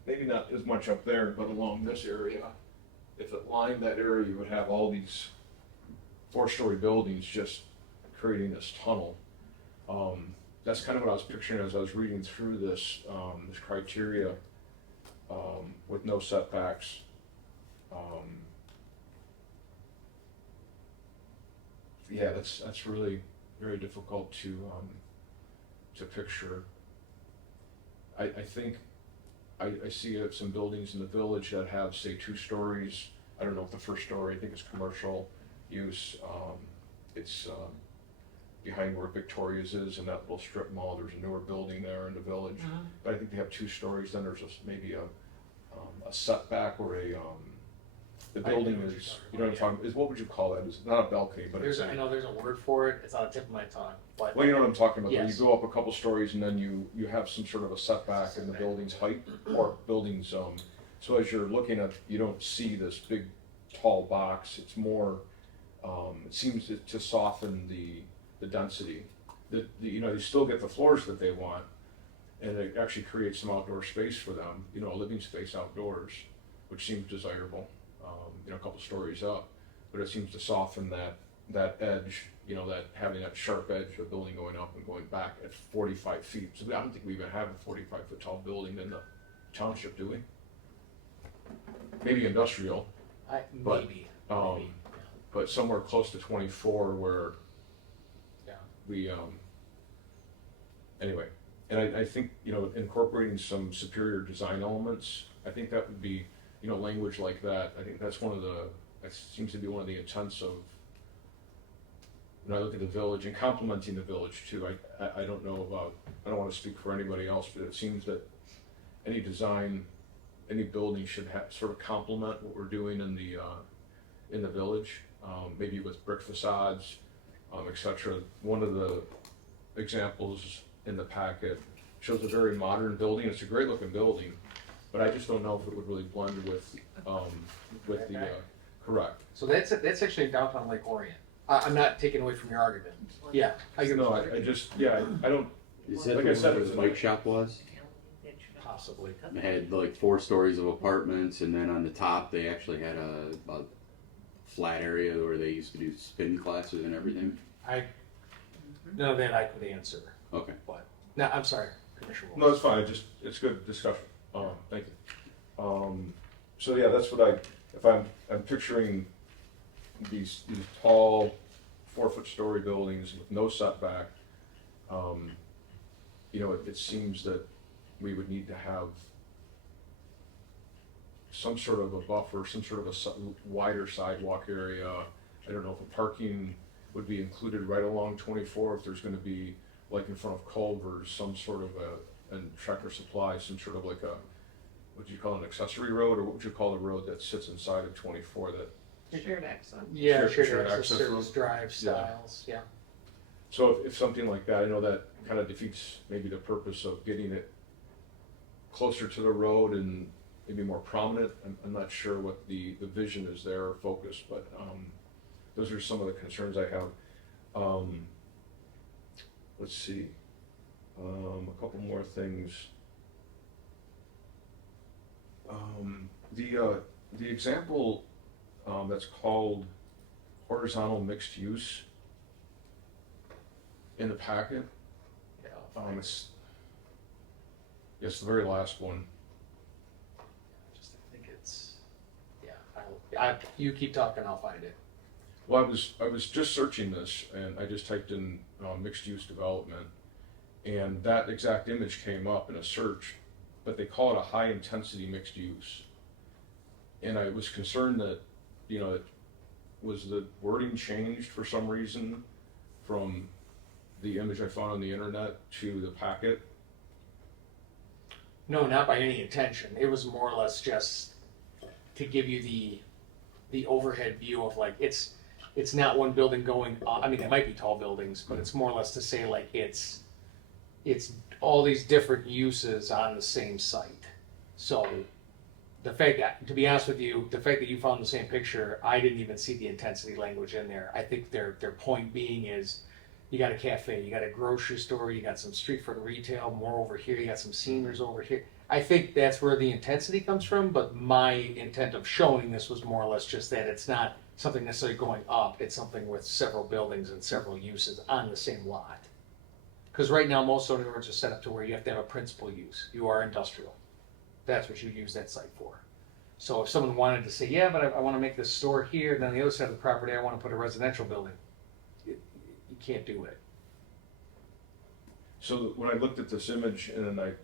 maybe not as much up there, but along this area, if it lined that area, you would have all these 4-story buildings just creating this tunnel. That's kind of what I was picturing as I was reading through this criteria with no setbacks. Yeah, that's really very difficult to picture. I think I see some buildings in the village that have, say, 2 stories. I don't know if the first story, I think it's commercial use. It's behind where Victoria's is in that little strip mall. There's a newer building there in the village. But I think they have 2 stories. Then there's maybe a setback or the building is, you know what I'm talking about, what would you call that? It's not a balcony, but I know there's a word for it, it's on the tip of my tongue, but. Well, you know what I'm talking about. Yes. You go up a couple stories and then you have some sort of a setback in the building's height or building's, so as you're looking at, you don't see this big tall box. It's more, it seems to soften the density. You still get the floors that they want, and it actually creates some outdoor space for them, a living space outdoors, which seems desirable, a couple stories up, but it seems to soften that edge, that having that sharp edge of building going up and going back at 45 feet. So I don't think we even have a 45-foot tall building in the township, do we? Maybe industrial, but, Maybe. but somewhere close to 24 where we, anyway. And I think, incorporating some superior design elements, I think that would be, language like that. I think that seems to be one of the intents of, when I look at the village and complimenting the village too. I don't know about, I don't want to speak for anybody else, but it seems that any design, any building should sort of complement what we're doing in the village, maybe with brick facades, etc. One of the examples in the packet shows a very modern building. It's a great looking building, but I just don't know if it would really blend with the correct. So that's actually downtown Lake Orion. I'm not taking away from your argument. Yeah. I don't. Is that Like the I said, one where it's the bike shop was? Possibly. It had like 4 stories of apartments, and then on the top they actually had a flat area where they used to do spin classes and everything. None of that I could answer. Okay. But no, I'm sorry, Commissioner. No, it's fine. It's good discussion. Thank you. So yeah, that's what if I'm picturing these tall 4-foot story buildings with no setback. It seems that we would need to have some sort of a buffer, some sort of a wider sidewalk area. I don't know if a parking would be included right along 24, if there's going to be, like in front of Culver's, some sort of and Tractor Supply, some sort of like what do you call an accessory road, or what would you call the road that sits inside of 24 that? Shared access. Yeah, Shared shared access access service road. drive styles, yeah. So if something like that, I know that kind of defeats maybe the purpose of getting it closer to the road and maybe more prominent. I'm not sure what the vision is there or focus, but those are some of the concerns I have. Let's see, a couple more things. The example that's called horizontal mixed use in the packet. It's the very last one. I think it's, yeah, you keep talking, I'll find it. Well, I was just searching this, and I just typed in mixed use development, and that exact image came up in a search, but they call it a high intensity mixed use. And I was concerned that, was the wording changed for some reason from the image I found on the internet to the packet? No, not by any intention. It was more or less just to give you the overhead view of like, it's not one building going, I mean, it might be tall buildings, but it's more or less to say like it's all these different uses on the same site. So the fact that, to be honest with you, the fact that you found the same picture, I didn't even see the intensity language in there. I think their point being is, you got a cafe, you got a grocery store, you got some street front retail, more over here, you got some seniors over here. I think that's where the intensity comes from, but my intent of showing this was more or less just that it's not something necessarily going up, it's something with several buildings and several uses on the same lot. Because right now, most zoning ordinances are set up to where you have to have a principal use. You are industrial. That's what you use that site for. So if someone wanted to say, yeah, but I want to make this store here, and then on the other side of the property, I want to put a residential building, you can't do it. So when I looked at this image, and then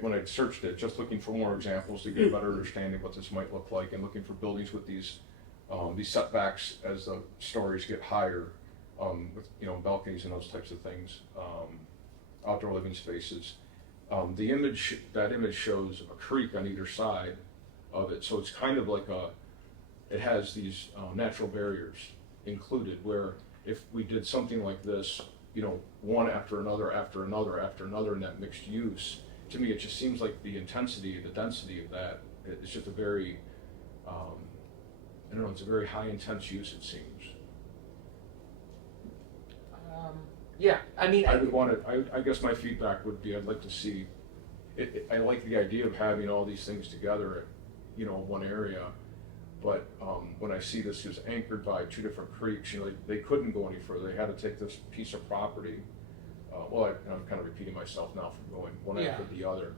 when I searched it, just looking for more examples to get a better understanding of what this might look like, and looking for buildings with these setbacks as the stories get higher, with balconies and those types of things, outdoor living spaces. That image shows a creek on either side of it, so it's kind of like it has these natural barriers included, where if we did something like this, one after another, after another, after another in that mixed use, to me it just seems like the intensity, the density of that, it's just a very, I don't know, it's a very high intense use, it seems. Yeah, I mean, I guess my feedback would be, I'd like to see, I like the idea of having all these things together at, one area, but when I see this is anchored by two different creeks, they couldn't go any further. They had to take this piece of property. I'm kind of repeating myself now from going one after the other.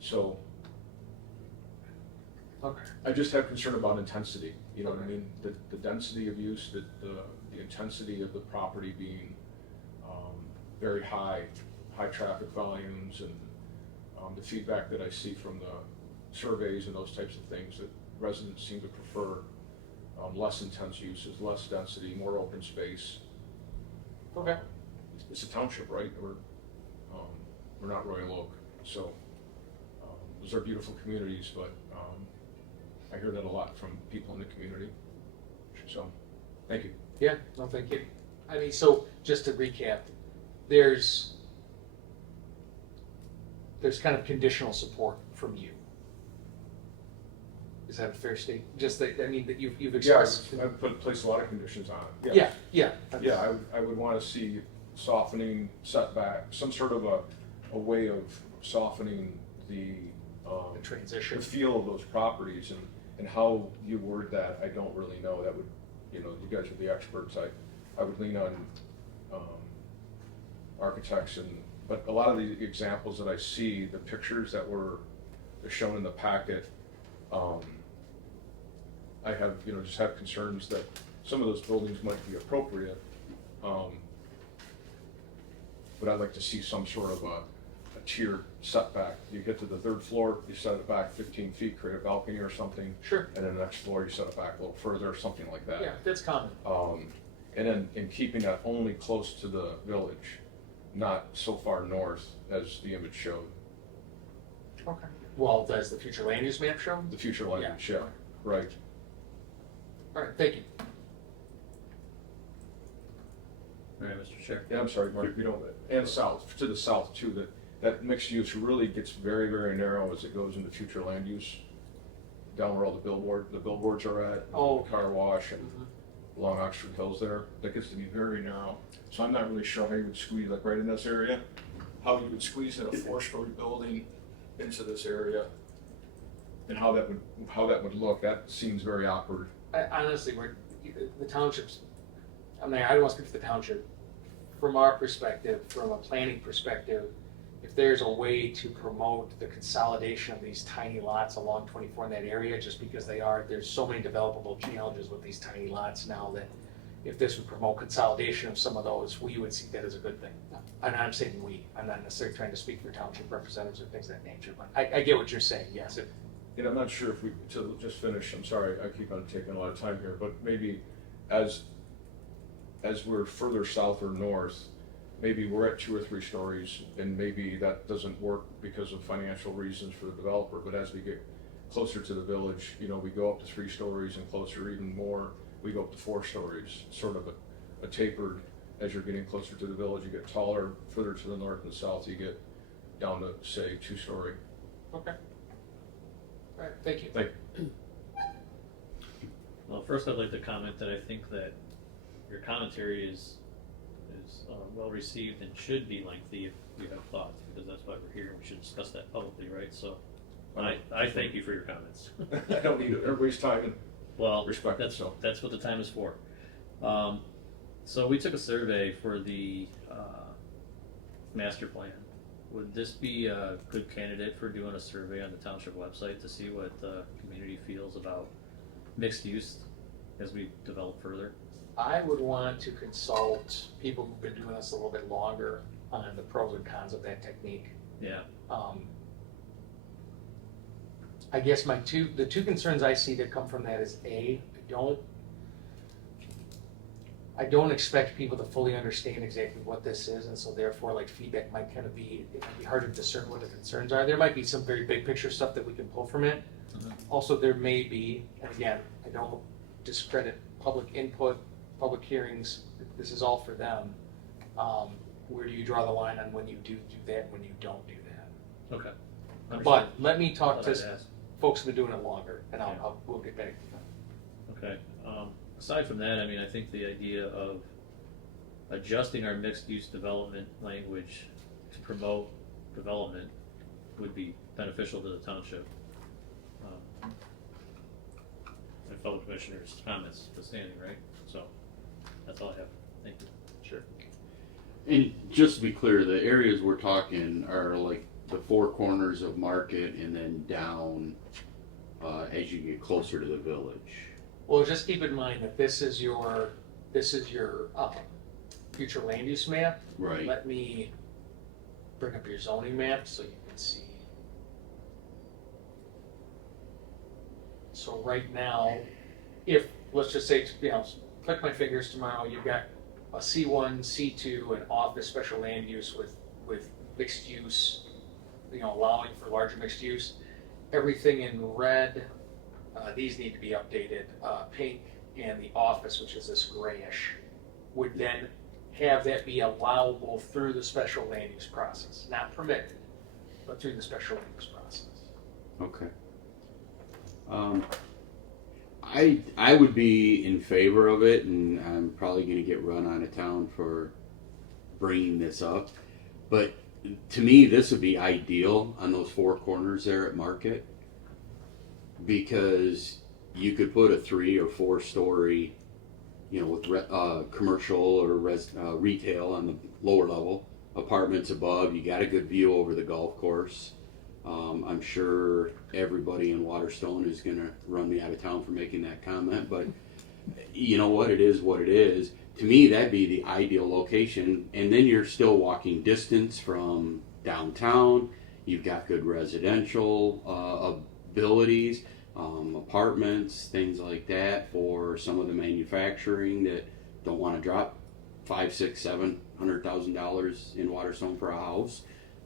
So okay. I just have concern about intensity. You know what I mean? The density of use, the intensity of the property being very high traffic volumes, and the feedback that I see from the surveys and those types of things, that residents seem to prefer less intense uses, less density, more open space. Okay. It's a township, right? We're not Royal Oak, so those are beautiful communities, but I hear that a lot from people in the community. So, thank you. Yeah, no, thank you. I mean, so just to recap, there's kind of conditional support from you. Is that a fair statement? Just that, I mean, that you've expressed. Yeah, I've placed a lot of conditions on it. Yeah. Yeah, I would want to see softening setback, some sort of a way of softening the transition. the feel of those properties, and how you word that, I don't really know. That would, you guys are the experts. I would lean on architects, but a lot of the examples that I see, the pictures that were shown in the packet, I have, just have concerns that some of those buildings might be appropriate, but I'd like to see some sort of a tiered setback. You get to the third floor, you set it back 15 feet, create a balcony or something. Sure. And then the next floor, you set it back a little further, something like that. Yeah, that's common. And then in keeping that only close to the village, not so far north as the image showed. Okay. Well, does the future land use map show? The future land use, yeah, right. All right, thank you. All right, Mr. Chair. Yeah, I'm sorry, Mark, and south, to the south too, that mixed use really gets very, very narrow as it goes into future land use, down where all the billboards are at, the car wash, and along Oxford Hills there, that gets to be very narrow. So I'm not really sure how you would squeeze, like right in this area, how you would squeeze in a 4-story building into this area. and how that would look, that seems very awkward. Honestly, the townships, I mean, I don't want to speak for the township. From our perspective, from a planning perspective, if there's a way to promote the consolidation of these tiny lots along 24 in that area, just because there's so many developable challenges with these tiny lots now that if this would promote consolidation of some of those, we would see that as a good thing. And I'm saying we, I'm not necessarily trying to speak for township representatives or things of that nature, but I get what you're saying, yes. And I'm not sure if we, to just finish, I'm sorry, I keep on taking a lot of time here, but maybe as we're further south or north, maybe we're at 2 or 3 stories, and maybe that doesn't work because of financial reasons for the developer, but as we get closer to the village, you know, we go up to 3 stories, and closer even more, we go up to 4 stories, sort of a tapered, as you're getting closer to the village, you get taller, further to the north and south, you get down to, say, 2-story. Okay. All right, thank you. Thank you. Well, first I'd like to comment that I think that your commentary is well received and should be lengthy if you have thoughts, because that's why we're here and we should discuss that publicly, right? So I thank you for your comments. I don't need everybody's time and Well, respect that's itself. that's what the time is for. So we took a survey for the master plan. Would this be a good candidate for doing a survey on the township website to see what the community feels about mixed use as we develop further? I would want to consult people who've been doing this a little bit longer on the pros and cons of that technique. Yeah. I guess the two concerns I see that come from that is I don't expect people to fully understand exactly what this is, and so therefore, like, feedback might kind of it might be hard to discern what the concerns are. There might be some very big picture stuff that we can pull from it. Mhm. Also, there may be, and again, I don't discredit public input, public hearings. This is all for them. Where do you draw the line on when you do that, and when you don't do that? Okay. But let me talk to Thought I'd ask. folks who've been doing it longer, and we'll get back to that. Okay. Aside from that, I mean, I think the idea of adjusting our mixed-use development language to promote development would be beneficial to the township. My fellow commissioners' comments withstanding, right? So that's all I have. Thank you. Sure. And just to be clear, the areas we're talking are like the 4 corners of Market and then down as you get closer to the village. Well, just keep in mind that this is your future land use map. Right. Let me bring up your zoning map so you can see. So right now, if, let's just say, click my fingers tomorrow, you've got a C1, C2, and office special land use with mixed use, allowing for larger mixed use. Everything in red, these need to be updated. Pink and the office, which is this grayish, would then have that be allowable through the special land use process. Not permitted, but through the special land use process. Okay. I would be in favor of it, and I'm probably going to get run out of town for bringing this up. But to me, this would be ideal on those 4 corners there at Market, because you could put a 3 or 4 story, with commercial or retail on the lower level, apartments above. You got a good view over the golf course. I'm sure everybody in Waterstone is going to run me out of town for making that comment, but you know what? It is what it is. To me, that'd be the ideal location, and then you're still walking distance from downtown. You've got good residential abilities, apartments, things like that for some of the manufacturing that don't want to drop $500,000, $600,000, $700,000 in Waterstone for a house.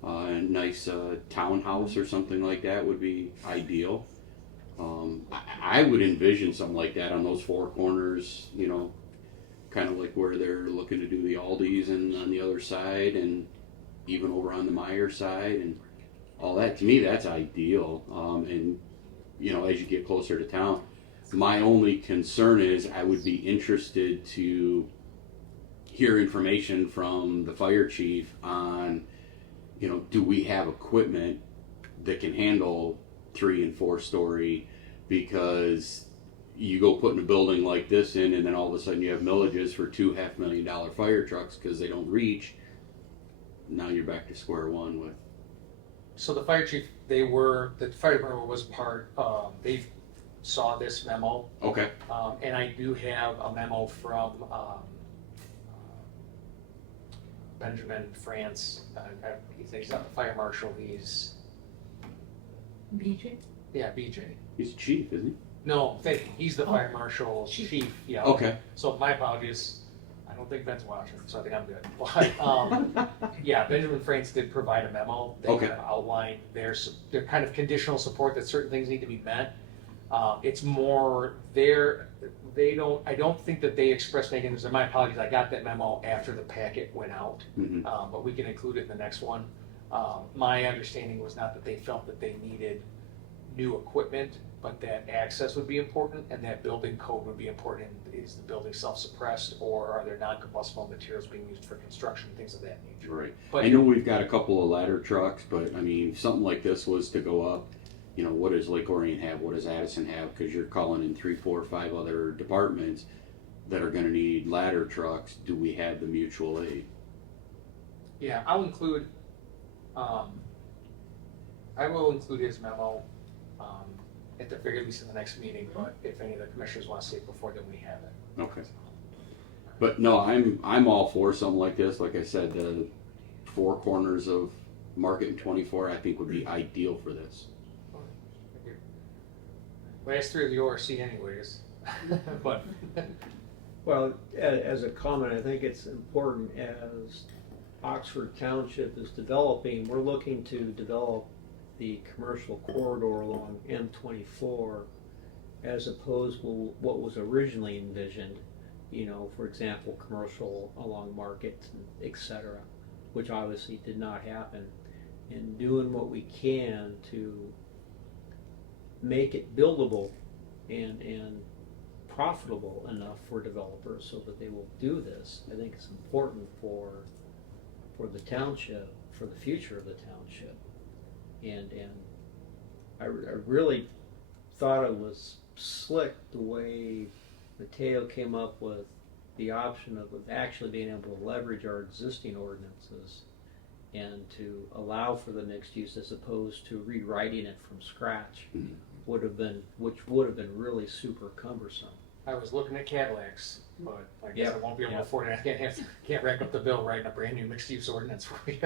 A nice townhouse or something like that would be ideal. I would envision something like that on those 4 corners, kind of like where they're looking to do the Aldis and on the other side, and even over on the Meyer side and all that. To me, that's ideal. And as you get closer to town, my only concern is I would be interested to hear information from the fire chief on, do we have equipment that can handle 3 and 4 story, because you go putting a building like this in, and then all of a sudden you have millages for $2 $500,000 fire trucks because they don't reach. Now you're back to square one with. So the fire chief, the fire department was they saw this memo, Okay. and I do have a memo from Benjamin France. He's not the fire marshal, he's, BJ? yeah, BJ. He's chief, isn't he? No, he's the fire marshal chief, yeah. Okay. So my apologies. I don't think Ben's watching, so I think I'm good. But yeah, Benjamin France did provide a memo that Okay. kind of outlined their kind of conditional support that certain things need to be met. It's more I don't think that they expressed negatives. And my apologies, I got that memo after the packet went out, Mm-hmm. but we can include it in the next one. My understanding was not that they felt that they needed new equipment, but that access would be important and that building code would be important. Is the building self-suppressed, or are there non-combustible materials being used for construction, things of that nature? Right. But I know we've got a couple of ladder trucks, but I mean, if something like this was to go up, you know, what does Lake Orion have? What does Addison have? Because you're calling in 3, 4, 5 other departments that are going to need ladder trucks. Do we have the mutual aid? yeah, I'll include. I will include his memo at the very least in the next meeting. But if any of the commissioners want to see it before, then we have it. Okay. But no, I'm all for something like this. Like I said, the 4 corners of Market and 24, I think would be ideal for this. Last 3 of the ORC, anyways. But Well, as a comment, I think it's important as Oxford Township is developing, we're looking to develop the commercial corridor along M24 as opposed to what was originally envisioned, you know, for example, commercial along Market, et cetera, which obviously did not happen. And doing what we can to make it buildable and profitable enough for developers so that they will do this, I think is important for the township, for the future of the township. And I really thought it was slick the way Mateo came up with the option of actually being able to leverage our existing ordinances and to allow for the mixed use as opposed to rewriting it from scratch, Mhm. which would have been really super cumbersome. I was looking at Cadillacs, but I guess Yep. I won't be able to Yep. afford it. I can't rack up the bill writing a brand new mixed use ordinance for you.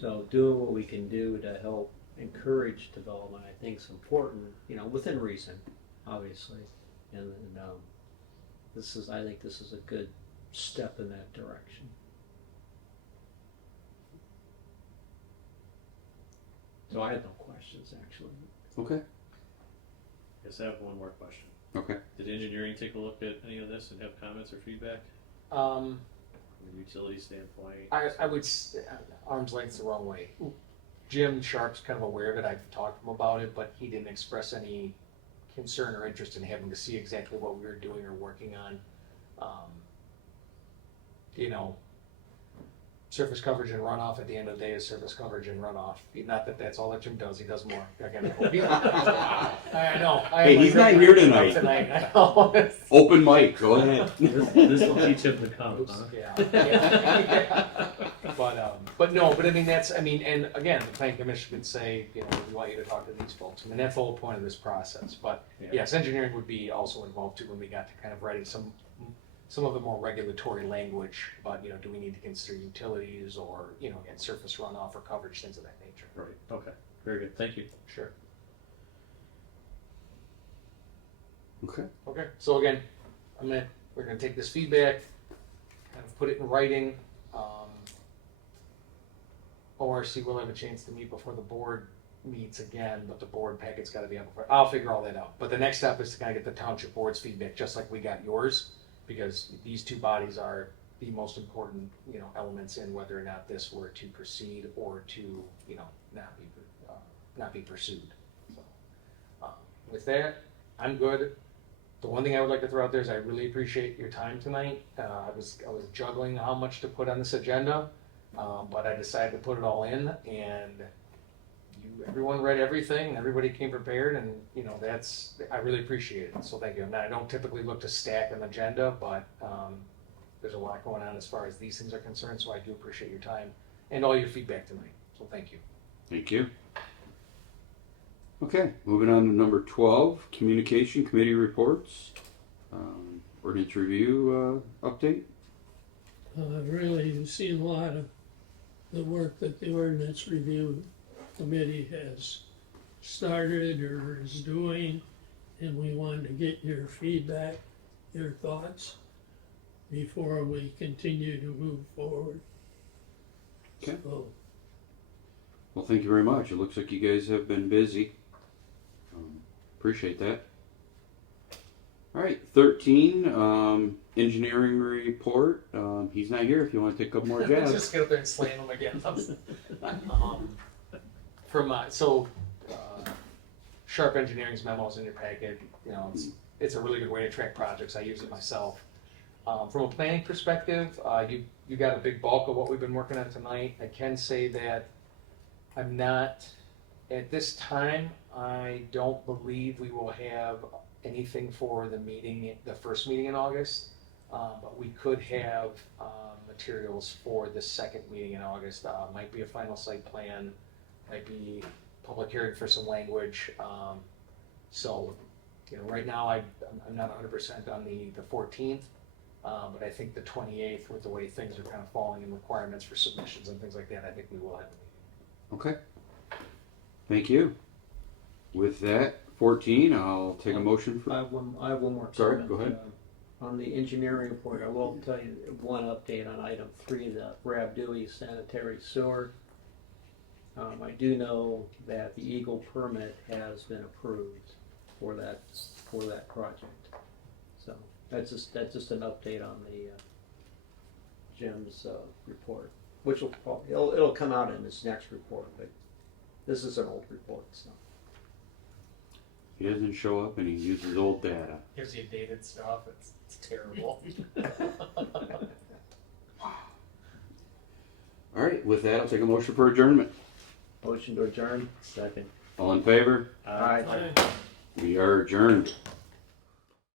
So doing what we can do to help encourage development, I think is important, you know, within reason, obviously. And I think this is a good step in that direction. So I had no questions, actually. Okay. Guess I have one more question. Okay. Did engineering take a look at any of this and have comments or feedback Um, from a utility standpoint? I would arm's length the wrong way. Jim Sharp's kind of aware of it. I've talked to him about it, but he didn't express any concern or interest in having to see exactly what we were doing or working on. You know, surface coverage and runoff at the end of the day is surface coverage and runoff. Not that that's all that Jim does. He does more. I know. Hey, he's not here tonight. I know. Open mic. Go ahead. This will teach him to come, huh? Yeah. But I mean, and again, the planning commission could say, you know, we want you to talk to these folks. I mean, that's the whole point of this process. But Yeah. yes, engineering would be also involved too when we got to kind of writing some of the more regulatory language. But, you know, do we need to consider utilities or, you know, again, surface runoff or coverage, things of that nature. Right, okay, very good, thank you. Sure. Okay. Okay, so again, we're gonna take this feedback, kind of put it in writing. ORC will have a chance to meet before the board meets again, but the board packet's gotta be up before, I'll figure all that out. But the next step is to kind of get the township board's feedback, just like we got yours, because these 2 bodies are the most important, you know, elements in whether or not this were to proceed or to, you know, not be pursued. So, with that, I'm good. The one thing I would like to throw out there is I really appreciate your time tonight. I was juggling how much to put on this agenda, but I decided to put it all in, and everyone read everything, and everybody came prepared, and, I really appreciate it, so thank you. And I don't typically look to stack an agenda, but, there's a lot going on as far as these things are concerned, so I do appreciate your time and all your feedback tonight, so thank you. Thank you. Okay, moving on to number 12, Communication Committee Reports. Ordinance Review update. Really, you've seen a lot of the work that the Ordinance Review Committee has started or is doing, and we wanted to get your feedback, your thoughts, before we continue to move forward. Okay. So, Well, thank you very much. It looks like you guys have been busy. Appreciate that. All right, 13, engineering report. He's not here if you want to take a couple more jabs. Just get up there and slam them again. Sharp Engineering's memos in your packet, it's a really good way to track projects. I use it myself. From a planning perspective, you got a big bulk of what we've been working on tonight. I can say that I'm not, at this time, I don't believe we will have anything for the first meeting in August. But we could have materials for the second meeting in August. Might be a final site plan, might be public hearing for some language. Right now I'm not 100% on the 14th, but I think the 28th, with the way things are kind of falling in requirements for submissions and things like that, I think we will have a meeting. Okay. Thank you. With that, 14, I'll take a motion for. I have one more comment. Sorry, go ahead. On the engineering report, I will tell you one update on item 3, the Rab Dewey sanitary sewer. I do know that the Eagle permit has been approved for that project. So that's just an update on the Jim's report, which it'll come out in his next report, but this is an old report, so. He doesn't show up and he uses old data. Gives you dated stuff, it's terrible. All right, with that, I'll take a motion for adjournment. Motion to adjourn. Second. All in favor? Aye. I- We are adjourned.